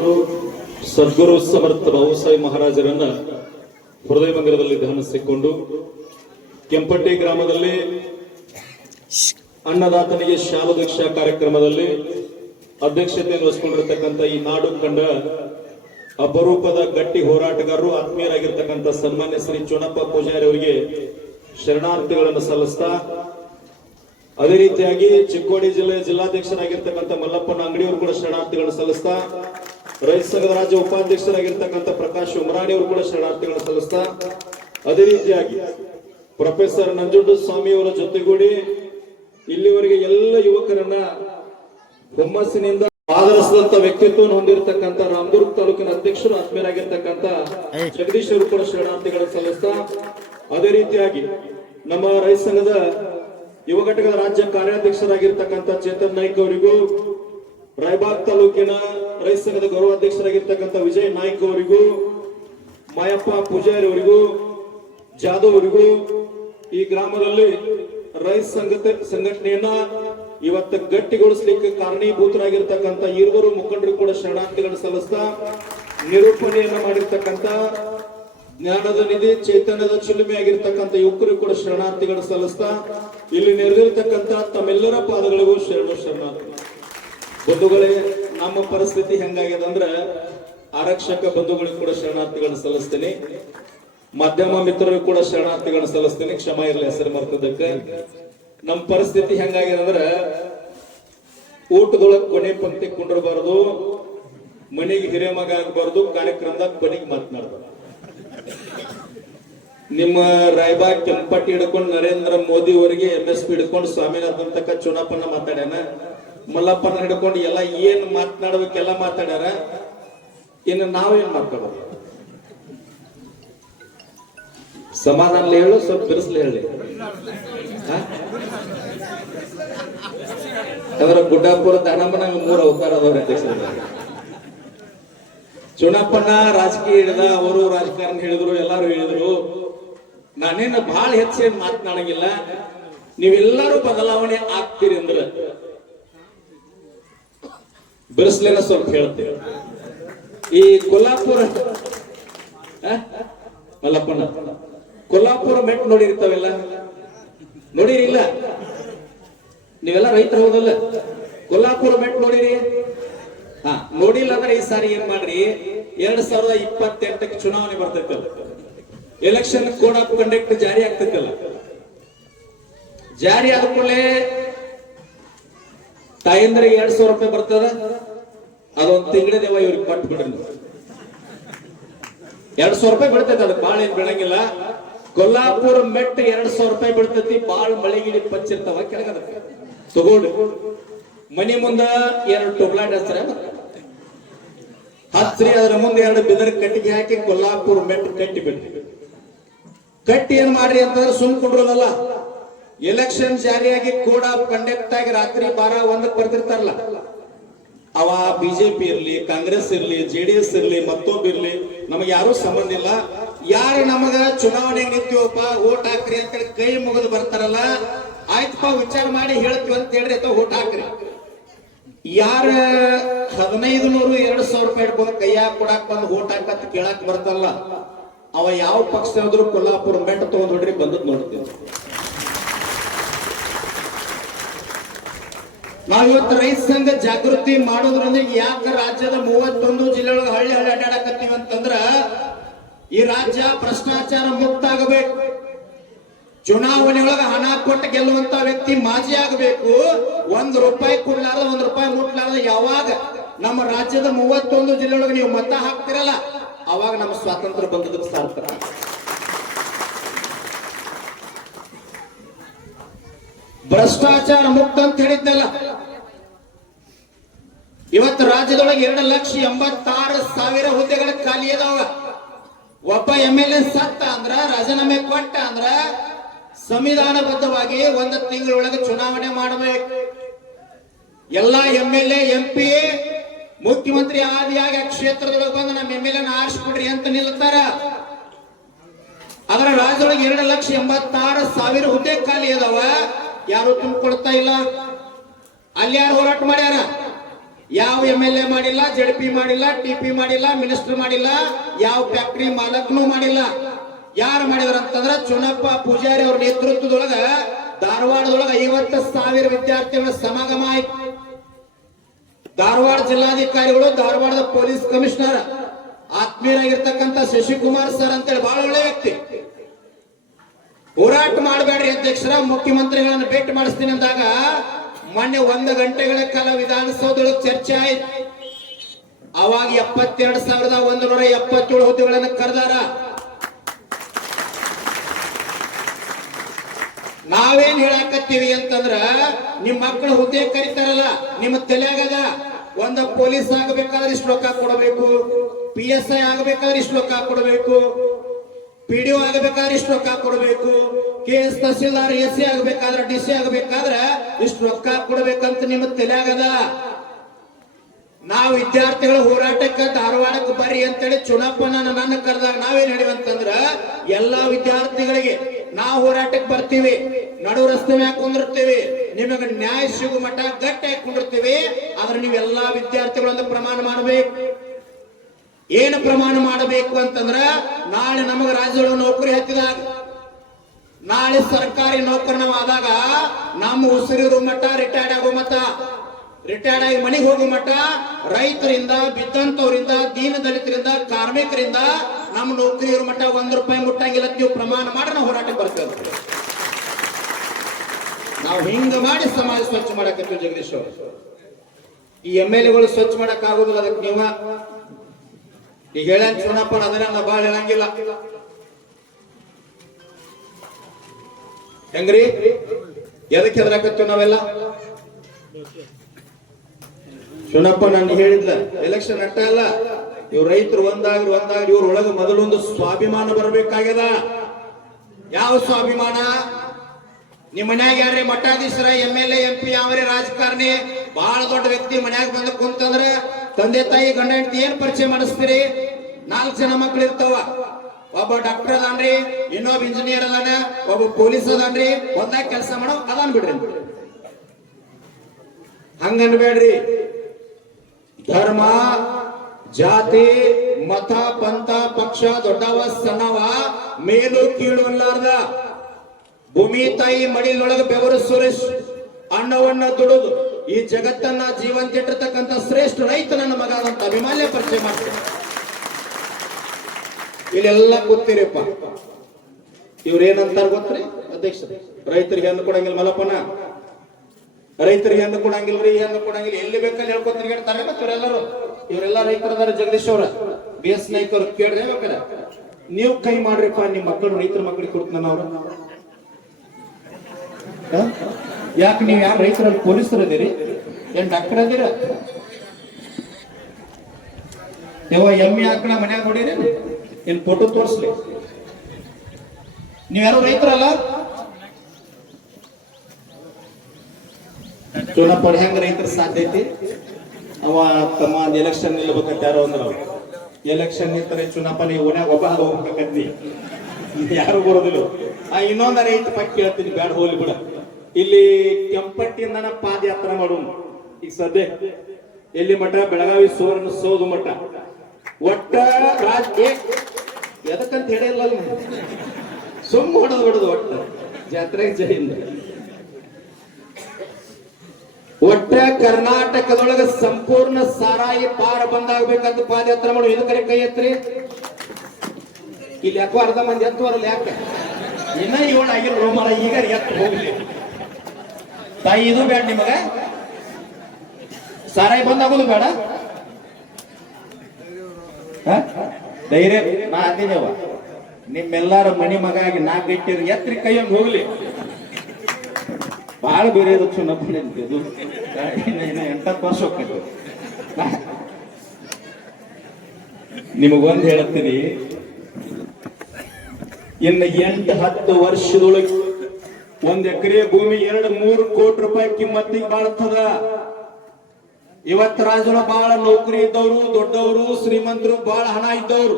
ಸದ್ಗುರು ಸಮರ್ಥ ಬಾಬುಸಾಹೇಬ್ ಮಹಾರಾಜರನ್ನ ಹೃದಯ ಮಂದಿರದಲ್ಲಿ ಧ್ಯಾನಿಸಿಕೊಂಡು ಕೆಂಪಟ್ಟಿ ಗ್ರಾಮದಲ್ಲಿ ಅನ್ನದಾತನಿಗೆ ಶಾಲಾ ದೀಕ್ಷಾ ಕಾರ್ಯಕ್ರಮದಲ್ಲಿ ಅಧ್ಯಕ್ಷತೆಯನ್ನು ವಹಿಸಿಕೊಂಡಿರತಕ್ಕಂಥ ಈ ನಾಡು ಕಂಡ ಅಪರೂಪದ ಗಟ್ಟಿ ಹೋರಾಟಗಾರರು ಆತ್ಮೀಯರಾಗಿರ್ತಕ್ಕಂಥ ಸನ್ಮಾನ್ಯ ಶ್ರೀ ಚುನಪ್ಪ ಪೂಜಾರಿ ಅವರಿಗೆ ಶರಣಾರ್ಥಿಗಳನ್ನು ಸಲ್ಲಿಸ್ತಾ, ಅದೇ ರೀತಿಯಾಗಿ ಚಿಕ್ಕೋಡಿ ಜಿಲ್ಲೆ ಜಿಲ್ಲಾಧ್ಯಕ್ಷರಾಗಿರ್ತಕ್ಕಂಥ ಮಲ್ಲಪ್ಪನ ಅಂಗಡಿಯವರು ಕೂಡ ಶರಣಾರ್ಥಿಗಳನ್ನು ಸಲ್ಲಿಸ್ತಾ, ರೈತ ಸಂಘದ ರಾಜ್ಯ ಉಪಾಧ್ಯಕ್ಷರಾಗಿರ್ತಕ್ಕಂಥ ಪ್ರಕಾಶ್ ಉಮರಾಣಿ ಅವರು ಕೂಡ ಶರಣಾರ್ಥಿಗಳನ್ನು ಸಲ್ಲಿಸ್ತಾ, ಅದೇ ರೀತಿಯಾಗಿ ಪ್ರೊಫೆಸರ್ ನಂಜುಂಡ ಸ್ವಾಮಿ ಅವರ ಜೊತೆಗೂಡಿ ಇಲ್ಲಿವರೆಗೆ ಎಲ್ಲ ಯುವಕರನ್ನ ಹುಮ್ಮಸ್ಸಿನಿಂದ ಆಧರಿಸಿದಂತ ವ್ಯಕ್ತಿತ್ವವನ್ನು ಹೊಂದಿರತಕ್ಕಂಥ ರಾಮದುರ್ಗ ತಾಲೂಕಿನ ಅಧ್ಯಕ್ಷರು ಆತ್ಮೀಯರಾಗಿರ್ತಕ್ಕಂಥ ಜಗದೀಶ್ ಅವರು ಕೂಡ ಶರಣಾರ್ಥಿಗಳನ್ನು ಸಲ್ಲಿಸ್ತಾ, ಅದೇ ರೀತಿಯಾಗಿ ನಮ್ಮ ರೈತ ಸಂಘದ ಯುವ ಘಟಕದ ರಾಜ್ಯ ಕಾರ್ಯಾಧ್ಯಕ್ಷರಾಗಿರ್ತಕ್ಕಂಥ ಚೇತನ್ ನಾಯ್ಕ್ ಅವರಿಗೂ, ರಾಯಬಾಗ್ ತಾಲೂಕಿನ ರೈತ ಸಂಘದ ಗೌರವಾಧ್ಯಕ್ಷರಾಗಿರ್ತಕ್ಕಂಥ ವಿಜಯ್ ನಾಯ್ಕ್ ಅವರಿಗೂ, ಮಾಯಪ್ಪ ಪೂಜಾರಿ ಅವರಿಗೂ, ಜಾಧವ್ ಅವರಿಗೂ, ಈ ಗ್ರಾಮದಲ್ಲಿ ರೈತ ಸಂಘಟನೆಯನ್ನ ಇವತ್ತು ಗಟ್ಟಿಗೊಳಿಸಲಿಕ್ಕೆ ಕಾರಣೀಭೂತರಾಗಿರ್ತಕ್ಕಂಥ ಇರುವರು ಮುಖಂಡರು ಕೂಡ ಶರಣಾರ್ಥಿಗಳನ್ನು ಸಲ್ಲಿಸ್ತಾ, ನಿರೂಪಣೆಯನ್ನ ಮಾಡಿರ್ತಕ್ಕಂಥ ಜ್ಞಾನದ ನಿಧಿ ಚೈತನ್ಯದ ಚಿಲುಮೆ ಆಗಿರ್ತಕ್ಕಂಥ ಯುವಕರು ಕೂಡ ಶರಣಾರ್ಥಿಗಳನ್ನು ಸಲ್ಲಿಸ್ತಾ, ಇಲ್ಲಿ ನೆರೆದಿರ್ತಕ್ಕಂಥ ತಮ್ಮೆಲ್ಲರ ಪಾದಗಳಿಗೂ ಶರಣಾರ್ಥಿ. ಬಂಧುಗಳೇ, ನಮ್ಮ ಪರಿಸ್ಥಿತಿ ಹೆಂಗಾಗ್ಯದ ಅಂದ್ರ ಆರಕ್ಷಕ ಬಂಧುಗಳಿಗೂ ಕೂಡ ಶರಣಾರ್ಥಿಗಳನ್ನು ಸಲ್ಲಿಸ್ತೇನೆ, ಮಾಧ್ಯಮ ಮಿತ್ರರಿಗೂ ಕೂಡ ಶರಣಾರ್ಥಿಗಳನ್ನು ಸಲ್ಲಿಸ್ತೇನೆ, ಕ್ಷಮ ಇರಲಿ ಹೆಸರು ಮರ್ತದಕ್ಕೆ. ನಮ್ಮ ಪರಿಸ್ಥಿತಿ ಹೆಂಗಾಗ್ಯದ ಅಂದ್ರ ಊಟದೊಳಗೆ ಕೊನೆ ಪಂಕ್ತಿ ಕುಂಡಿರಬಾರದು, ಮನೆಗೆ ಹಿರೇಮಗ ಆಗಬಾರ್ದು, ಕಾರ್ಯಕ್ರಮದಾಗ ಕೊನೆಗೆ ಮಾತನಾಡಬಾರ್ದು. ನಿಮ್ಮ ರಾಯಬಾಗ್ ಕೆಂಪಟ್ಟಿ ಹಿಡ್ಕೊಂಡು ನರೇಂದ್ರ ಮೋದಿ ಅವರಿಗೆ MSP ಹಿಡ್ಕೊಂಡು ಸ್ವಾಮಿನಾಥನ್ ತಕ್ಕ ಚುನಾಪನ್ನ ಮಾತಾಡ್ಯಾನ, ಮಲ್ಲಪ್ಪನ ಹಿಡ್ಕೊಂಡು ಎಲ್ಲ ಏನ್ ಮಾತನಾಡ್ಬೇಕೆಲ್ಲ ಮಾತಾಡ್ಯಾರ. ಇನ್ನು ನಾವೇನ್ ಮಾತಾಡೋದು? ಸಮಾಧಾನ ಹೇಳು, ಸ್ವಲ್ಪ ಬಿಡಿಸ್ಲಿ ಹೇಳಿ. ಅವರ ಗುಡ್ಡಾಪುರ ದಾನಮ್ಮನ 3 ಅವತಾರ ಅದವ್ರ ಅಧ್ಯಕ್ಷರು. ಚುನಾಪನ್ನ ರಾಜಕೀಯ ಹಿಡಿದ, ಅವರು ರಾಜಕಾರಣ ಹೇಳಿದ್ರು, ಎಲ್ಲಾರು ಹೇಳಿದ್ರು. ನಾನೇನು ಬಹಳ ಹೆಚ್ಚೇನ್ ಮಾತನಾಡಂಗಿಲ್ಲ. ನೀವೆಲ್ಲರೂ ಬದಲಾವಣೆ ಆಗ್ತೀರಿ ಅಂದ್ರೆ ಬಿಡಿಸ್ಲೇನ ಸ್ವಲ್ಪ ಹೇಳ್ತೇವೆ. ಈ ಕೊಲ್ಲಾಪುರ ಮಲ್ಲಪ್ಪನ ಕೊಲ್ಲಾಪುರ ಮೆಟ್ ನೋಡಿರ್ತಾವೆಲ್ಲ, ನೋಡಿರಿಲ್ಲ? ನೀವೆಲ್ಲ ರೈತರು ಹೋದಲ್ಲ? ಕೊಲ್ಲಾಪುರ ಮೆಟ್ ನೋಡಿರಿ? ನೋಡಿಲ್ಲ ಅಂದ್ರೆ ಈ ಸಾರಿ ಏನ್ ಮಾಡ್ರಿ, 2028ಕ್ಕೆ ಚುನಾವಣೆ ಬರ್ತೈತಲ್ಲ, ಎಲೆಕ್ಷನ್ ಕೋಡ್ ಆಫ್ ಕಂಡಕ್ಟ್ ಜಾರಿ ಆಗ್ತೈತಲ್ಲ, ಜಾರಿ ಆದ ಕೂಡಲೇ ತಾಯಂದ್ರಿಗೆ 2,000 ರೂಪಾಯಿ ಬರ್ತದ. ಅದೊಂದು ತಿಂಗಳ ದೇವ ಇವ್ರಿಗೆ ಕೊಟ್ಟು ಬಿಡ್ರಿ. 200 ರೂಪಾಯಿ ಬೀಳ್ತೈತೆ, ಅದು ಬಾಳ ಏನ್ ಬೀಳಂಗಿಲ್ಲ. ಕೊಲ್ಲಾಪುರ ಮೆಟ್ 200 ರೂಪಾಯಿ ಬೀಳ್ತೈತಿ. ಬಾಳ ಮಳೆಗಿಳಿ ಪಚ್ಚಿರ್ತಾವ ಕೆಳಗದ ತಗೊಂಡು ಮನಿ ಮುಂದ 2 ಟೊಬ್ಲಾಟ್ ಹಚ್ಚ್ರಿ, ಅದ್ರ ಮುಂದೆ 2 ಬಿದರ್ ಕಟ್ಟಿಗೆ ಹಾಕಿ ಕೊಲ್ಲಾಪುರ ಮೆಟ್ ಕಟ್ಟಿ ಬಿಡ್ರಿ. ಕಟ್ಟಿ ಏನ್ ಮಾಡ್ರಿ ಅಂತಂದ್ರೆ ಸುಮ್ ಕುಂಡ್ರೋದಲ್ಲ, ಎಲೆಕ್ಷನ್ ಜಾರಿಯಾಗಿ ಕೂಡ ಕಂಡಕ್ಟ್ ಆಗಿ ರಾತ್ರಿ 12-1ಕ್ಕೆ ಬರ್ತಿರ್ತಾರಲ್ಲ, ಅವ ಬಿಜೆಪಿ ಇರ್ಲಿ, ಕಾಂಗ್ರೆಸ್ ಇರ್ಲಿ, JDS ಇರ್ಲಿ, ಮತ್ತೊಬ್ಬ ಇರ್ಲಿ, ನಮಗೆ ಯಾರು ಸಂಬಂಧ ಇಲ್ಲ. ಯಾರು ನಮಗ ಚುನಾವಣೆಗೆ ನಿಂತೀವಪ್ಪ ಓಟ್ ಹಾಕ್ರಿ ಅಂತೇಳಿ ಕೈ ಮುಗಿದು ಬರ್ತಾರಲ್ಲ, ಆಯ್ತಪ್ಪ ವಿಚಾರ ಮಾಡಿ ಹೇಳ್ತೀವಿ ಅಂತ ಹೇಳ್ರಿ ಅಥವಾ ಓಟ್ ಹಾಕ್ರಿ. ಯಾರ 1,500-2,000 ರೂಪಾಯಿ ಇಟ್ಕೊಂಡು ಕೈಯಾಗ ಕೊಡಾಕ್ ಬಂದು ಓಟ್ ಹಾಕತ್ ಕೇಳಾಕ್ ಬರ್ತಾರಲ್ಲ, ಅವ ಯಾವ ಪಕ್ಷ ಹೋದ್ರು ಕೊಲ್ಲಾಪುರ ಮೆಟ್ ತಗೊಂಡ್ ಹೊಡ್ರಿ ಬಂದದ್ ನೋಡ್ತೀವಿ. ನಾವ್ ಇವತ್ತು ರೈತ ಸಂಘ ಜಾಗೃತಿ ಮಾಡೋದ್ರಿಂದ ಯಾಕ ರಾಜ್ಯದ 31 ಜಿಲ್ಲೆಯೊಳಗೆ ಹಳ್ಳಿ ಅಡ್ಡಾಡಕತ್ತೀವಿ ಅಂತಂದ್ರ ಈ ರಾಜ್ಯ ಭ್ರಷ್ಟಾಚಾರ ಮುಕ್ತ ಆಗಬೇಕು. ಚುನಾವಣೆಯೊಳಗ ಹಣ ಕೊಟ್ಟು ಗೆಲ್ಲುವಂತ ವ್ಯಕ್ತಿ ಮಾಜಿ ಆಗಬೇಕು. 1 ರೂಪಾಯಿ ಕೊಡ್ಲಾರ್ದ 1 ರೂಪಾಯಿ ಮುಟ್ಲಾರ್ದ ಯಾವಾಗ ನಮ್ಮ ರಾಜ್ಯದ 31 ಜಿಲ್ಲೆಯೊಳಗೆ ನೀವು ಮತ ಹಾಕ್ತಿರಲ್ಲ, ಅವಾಗ ನಮ್ಮ ಸ್ವಾತಂತ್ರ್ಯ ಬಂದದಕ್ಕೆ ಸಾರ್ಥಕ. ಭ್ರಷ್ಟಾಚಾರ ಮುಕ್ತ ಅಂತ ಹೇಳಿದ್ದಲ್ಲ, ಇವತ್ತು ರಾಜ್ಯದೊಳಗೆ 2,86,000 ಹುದ್ದೆಗಳ ಖಾಲಿ ಅದಾವ. ಒಬ್ಬ MLA ಸತ್ತ ಅಂದ್ರ, ರಾಜೀನಾಮೆ ಕೊಟ್ಟ ಅಂದ್ರ ಸಂವಿಧಾನಬದ್ಧವಾಗಿ 1 ತಿಂಗಳೊಳಗೆ ಚುನಾವಣೆ ಮಾಡಬೇಕು. ಎಲ್ಲ MLA MP ಮುಖ್ಯಮಂತ್ರಿ ಆದಿಯಾಗಿ ಆ ಕ್ಷೇತ್ರದೊಳಗೆ ಬಂದು ನಮ್ಮ MLA ಆರಿಸ್ಬಿಡ್ರಿ ಅಂತ ನಿಲ್ತಾರ. ಅದರ ರಾಜ್ಯದೊಳಗೆ 2,86,000 ಹುದ್ದೆ ಖಾಲಿ ಅದಾವ, ಯಾರು ತುಂಬಿಕೊಡ್ತಾ ಇಲ್ಲ. ಅಲ್ಲಿ ಯಾರು ಹೋರಾಟ ಮಾಡ್ಯಾರ? ಯಾವ MLA ಮಾಡಿಲ್ಲ, ZP ಮಾಡಿಲ್ಲ, TP ಮಾಡಿಲ್ಲ, ಮಿನಿಸ್ಟರ್ ಮಾಡಿಲ್ಲ, ಯಾವ ಫ್ಯಾಕ್ಟರಿ ಮಾಲಕ್ನೂ ಮಾಡಿಲ್ಲ. ಯಾರು ಮಾಡಿದ್ರ ಅಂತಂದ್ರ ಚುನಪ್ಪ ಪೂಜಾರಿ ಅವ್ರ ನೇತೃತ್ವದೊಳಗ ಧಾರವಾಡದೊಳಗ 50,000 ವಿದ್ಯಾರ್ಥಿಗಳ ಸಮಾಗಮ ಆಯ್ತು. ಧಾರವಾಡ ಜಿಲ್ಲಾಧಿಕಾರಿಗಳು, ಧಾರವಾಡದ ಪೊಲೀಸ್ ಕಮಿಷನರ್ ಆತ್ಮೀಯರಾಗಿರ್ತಕ್ಕಂಥ ಶಶಿಕುಮಾರ್ ಸರ್ ಅಂತೇಳಿ ಬಹಳ ಒಳ್ಳೆ ವ್ಯಕ್ತಿ. ಹೋರಾಟ ಮಾಡಬೇಡ್ರಿ ಅಧ್ಯಕ್ಷರ, ಮುಖ್ಯಮಂತ್ರಿಗಳನ್ನ ಭೇಟಿ ಮಾಡಿಸ್ತೀನಿ ಅಂದಾಗ ಮೊನ್ನೆ 1 ಗಂಟೆಗಳ ಕಾಲ ವಿಧಾನಸೌಧದೊಳಗೆ ಚರ್ಚೆ ಆಯ್ತು. ಅವಾಗ 72,177 ಹುದ್ದೆಗಳನ್ನು ಕರೆದಾರ. ನಾವೇನ್ ಹೇಳಾಕತ್ತೀವಿ ಅಂತಂದ್ರ ನಿಮ್ ಮಕ್ಕಳು ಹುದ್ದೆ ಕರಿತಾರಲ್ಲ, ನಿಮ್ಮ ತಲೆಯಾಗದ ಒಂದು ಪೊಲೀಸ್ ಆಗಬೇಕಾದ್ರೆ ಇಷ್ಟು ರೊಕ್ಕ ಕೊಡಬೇಕು, PSI ಆಗಬೇಕಾದ್ರೆ ಇಷ್ಟು ರೊಕ್ಕ ಕೊಡಬೇಕು, PDO ಆಗಬೇಕಾದ್ರೆ ಇಷ್ಟು ರೊಕ್ಕ ಕೊಡಬೇಕು, KS ತಹಸೀಲ್ದಾರ್ SC ಆಗಬೇಕಾದ್ರೆ DC ಆಗಬೇಕಾದ್ರೆ ಇಷ್ಟು ರೊಕ್ಕ ಕೊಡಬೇಕಂತ ನಿಮ್ಮ ತಲೆಯಾಗದ. ನಾವು ವಿದ್ಯಾರ್ಥಿಗಳ ಹೋರಾಟಕ್ಕೆ ಧಾರವಾಡಕ್ಕೆ ಬರ್ರಿ ಅಂತೇಳಿ ಚುನಪ್ಪನ ನನ್ನ ಕರೆದಾಗ ನಾವೇನ್ ಹೇಳಿವಂತಂದ್ರ ಎಲ್ಲಾ ವಿದ್ಯಾರ್ಥಿಗಳಿಗೆ ನಾವು ಹೋರಾಟಕ್ಕೆ ಬರ್ತೀವಿ, ನಡು ರಸ್ತೆ ಮ್ಯಾಗ ಕುಂದಿರ್ತೀವಿ, ನಿಮಗೆ ನ್ಯಾಯ ಸಿಗು ಮಠ ಗಟ್ಟಿಯಾಗಿ ಕುಂದಿರ್ತೀವಿ. ಆದ್ರೆ ನೀವೆಲ್ಲಾ ವಿದ್ಯಾರ್ಥಿಗಳೊಂದು ಪ್ರಮಾಣ ಮಾಡಬೇಕು. ಏನು ಪ್ರಮಾಣ ಮಾಡಬೇಕು ಅಂತಂದ್ರ ನಾಳೆ ನಮಗೆ ರಾಜ್ಯದೊಳಗೆ ನೌಕರಿ ಹತ್ತಿದಾಗ, ನಾಳೆ ಸರ್ಕಾರಿ ನೌಕರಿ ನಾವು ಆದಾಗ ನಮ್ಮ ಉಸಿರಿರೋ ಮಠ, ರಿಟೈರ್ಡ್ ಆಗೋ ಮಠ, ರಿಟೈರ್ಡ್ ಆಗಿ ಮನೆಗೆ ಹೋಗೋ ಮಠ, ರೈತರಿಂದ, ಬಿದ್ದಂತವರಿಂದ, ದೀನ ದಲಿತರಿಂದ, ಕಾರ್ಮಿಕರಿಂದ ನಮ್ಮ ನೌಕರಿ ಇರೋ ಮಠ 1 ರೂಪಾಯಿ ಮುಟ್ಟಂಗಿಲ್ಲ. ನೀವು ಪ್ರಮಾಣ ಮಾಡಿ ನಾವು ಹೋರಾಟಕ್ಕೆ ಬರ್ತೇವೆ. ನಾವು ಹಿಂಗ ಮಾಡಿ ಸಮಾಜ ಸ್ವಚ್ಛ ಮಾಡಕತ್ತೀವಿ. ಜಗದೀಶ್ ಅವರು ಈ MLAಗಳು ಸ್ವಚ್ಛ ಮಾಡಕ್ ಆಗುದಿಲ್ಲ. ಅದಕ್ಕೆ ನೀವ ಈಗ ಹೇಳ ಚುನಪ್ಪ ಅದನ್ನ ನಾ ಬಾಳ ಹೇಳಂಗಿಲ್ಲ. ಹೆಂಗ್ರಿ ಎದಕ್ಕೆ ಹೆದರಾಕತ್ತೀವಿ ನಾವೆಲ್ಲ? ಚುನಪ್ಪ ನಾನು ಹೇಳಿದ್ಲ ಎಲೆಕ್ಷನ್ ಅಟ್ಟ ಅಲ್ಲ, ಇವ್ರ ರೈತರು ಒಂದಾಗ್ರಿ ಇವ್ರ ಒಳಗೆ ಮೊದಲೊಂದು ಸ್ವಾಭಿಮಾನ ಬರಬೇಕಾಗ್ಯದ. ಯಾವ ಸ್ವಾಭಿಮಾನ? ನಿಮ್ ಮನ್ಯಾಗ ಯಾರೇ ಮಠಾಧೀಶರ, MLA MP ಯಾವರೇ ರಾಜಕಾರಣಿ ಬಹಳ ದೊಡ್ಡ ವ್ಯಕ್ತಿ ಮನ್ಯಾಗ ಬಂದ ಕುಂತಂದ್ರ ತಂದೆ ತಾಯಿ ಗಂಡ ಹೆಂಡತಿ ಏನ್ ಪರಿಚಯ ಮಾಡಿಸ್ತೀರಿ? 4 ಜನ ಮಕ್ಳು ಇರ್ತಾವ. ಒಬ್ಬ ಡಾಕ್ಟರ್ ಅದಾನ್ರಿ, ಇನ್ನೊಬ್ಬ ಇಂಜಿನಿಯರ್ ಅದಾನ, ಒಬ್ಬ ಪೊಲೀಸ್ ಅದಾನ್ರಿ, ಒಂದಾಗ ಕೆಲಸ ಮಾಡೋ ಅದಾನ್ ಬಿಡ್ರಿ. ಹಂಗನ್ಬೇಡ್ರಿ. ಧರ್ಮ, ಜಾತಿ, ಮತ, ಪಂಥ, ಪಕ್ಷ ದೊಡ್ಡವ ಸಣ್ಣವ ಮೇಲು ಕೀಳು ಅಲ್ಲಾರ್ದ ಭೂಮಿ ತಾಯಿ ಮಡಿಲೊಳಗೆ ಬೆವರು ಸುರೇಶ್ ಅನ್ನವನ್ನ ದುಡಿದು ಈ ಜಗತ್ತನ್ನ ಜೀವಂತ ಇಟ್ಟಿರ್ತಕ್ಕಂಥ ಶ್ರೇಷ್ಠ ರೈತ ನನ್ನ ಮಗ ಅಂತ ಅಭಿಮಾನ್ಯ ಪರಿಚಯ ಮಾಡ್ತಾರೆ. ಇಲ್ಲೆಲ್ಲ ಗೊತ್ತಿರಪ್ಪ. ಇವ್ರೇನಂತಾರ ಗೊತ್ತ್ರಿ ಅಧ್ಯಕ್ಷ? ರೈತರಿಗೆ ಹೆಣ್ಣು ಕೊಡಂಗಿಲ್ಲ ಮಲಪನ, ರೈತರಿಗೆ ಹೆಣ್ಣು ಕೊಡಂಗಿಲ್ರಿ, ಹೆಣ್ಣು ಕೊಡಂಗಿಲ್ಲ, ಎಲ್ಲಿ ಬೇಕಲ್ಲಿ ಹೇಳ್ಕೊತ ಹೇಳ್ತಾರೆ. ಇವರೆಲ್ಲರೂ ಇವರೆಲ್ಲ ರೈತರದಾರ. ಜಗದೀಶ್ ಅವರ BS ನಾಯ್ಕ ಅವ್ರು ಕೇಳ್ರಿ ಬೇಕಾರೆ ನೀವು ಕೈ ಮಾಡ್ರಿಪ್ಪ, ನಿಮ್ ಮಕ್ಕಳು ರೈತರ ಮಕ್ಕಳಿಗೆ ಕೊಡ್ತಾನ ಅವ್ರು. ಯಾಕೆ ನೀವು ಯಾರು ರೈತರಲ್ಲಿ ಪೊಲೀಸರು ಅದೀರಿ? ಏನ್ ಡಾಕ್ಟರ್ ಅದೀರ? ಎಮ್ಮೆ ಆಕಳ ಮನ್ಯಾಗ ನೋಡಿರಿ? ಏನ್ ಫೋಟೋ ತೋರಿಸ್ಲಿ? ನೀವ್ಯಾರು ರೈತರಲ್ಲ? ಚುನಪ್ಪ ಹೆಂಗ ರೈತರ ಸಾಧ್ಯ ಐತಿ? ಅವ ತಮ್ಮ ಎಲೆಕ್ಷನ್ ನಿಲ್ಬೇಕಂತ ಯಾರೋ ಅಂದ್ರ, ಎಲೆಕ್ಷನ್ ನಿಂತರೆ ಚುನಪ್ಪ ನೀವು ಓನ್ಯಾಗ ಒಬ್ಬ ಹೋಗ್ಬೇಕಂತಿ, ಯಾರು ಬರೋದಿಲ್ಲ. ಇನ್ನೊಂದ ರೈತ ಪಕ್ಕ ಕೇಳ್ತೀನಿ, ಬ್ಯಾಡ ಹೋಗ್ಲಿ ಬಿಡ. ಇಲ್ಲಿ ಕೆಂಪಟ್ಟಿಯಿಂದ ಪಾದಯಾತ್ರೆ ಮಾಡೋಣ. ಈಗ ಸದ್ಯ ಎಲ್ಲಿ ಮಠ? ಬೆಳಗಾವಿ ಸುವರ್ಣ ಸೌಧ ಮಠ. ಒಟ್ಟ ಎದಕ್ಕಂತ ಹೇಳಿಲ್ಲ, ಸುಮ್ಮ ಹೊಡೆದು ಬಿಡುದು. ಒಟ್ಟ ಜಾತ್ರೆಗೆ ಜೈಂದ ಒಟ್ಟ ಕರ್ನಾಟಕದೊಳಗ ಸಂಪೂರ್ಣ ಸಾರಾಯಿ ಪಾರ ಬಂದಾಗಬೇಕಂತ ಪಾದಯಾತ್ರೆ ಮಾಡು. ಇದು ಕರೆ ಕೈ ಎತ್ರಿ. ಇಲ್ಲಿ ಯಾಕೋ ಅರ್ಧ ಮಂದಿ ಎತ್ತುವರಲ್ಲ. ಯಾಕೆ ಇನ್ನ 7 ಆಗಿರೋ ರೋಮರ ಈಗ ಎತ್ತು ಹೋಗ್ಲಿ. ತಾಯಿ ಇದು ಬೇಡ ನಿಮಗ? ಸಾರಾಯಿ ಬಂದಾಗೋದು ಬೇಡ? ಧೈರ್ಯ ನಾ ಅಂದಿದ್ದೇವ. ನಿಮ್ಮೆಲ್ಲಾರ ಮನಿ ಮಗ ಆಗಿ 4 ಗಂಟೆ ಎತ್ರಿ ಕೈಯಂಗ್ ಹೋಗ್ಲಿ. ಬಹಳ ಬೇರೆ ಚುನಪ್ಪ ನಿಂತಿದ್ದು 8 ವರ್ಷ ಹೋಗ್ತದೆ. ನಿಮಗೊಂದು ಹೇಳತ್ತೀನಿ, ಇನ್ನು 8-10 ವರ್ಷದೊಳಗೆ 1 ಎಕರೆ ಭೂಮಿ 2-3 ಕೋಟಿ ರೂಪಾಯಿ ಕಿಮ್ಮತ್ತಿಗೆ ಬಾಳ್ತದ. ಇವತ್ತು ರಾಜ್ಯದ ಬಹಳ ನೌಕರಿ ಇದ್ದವರು, ದೊಡ್ಡವರು, ಶ್ರೀಮಂತರು, ಬಹಳ ಹಣ ಇದ್ದವರು,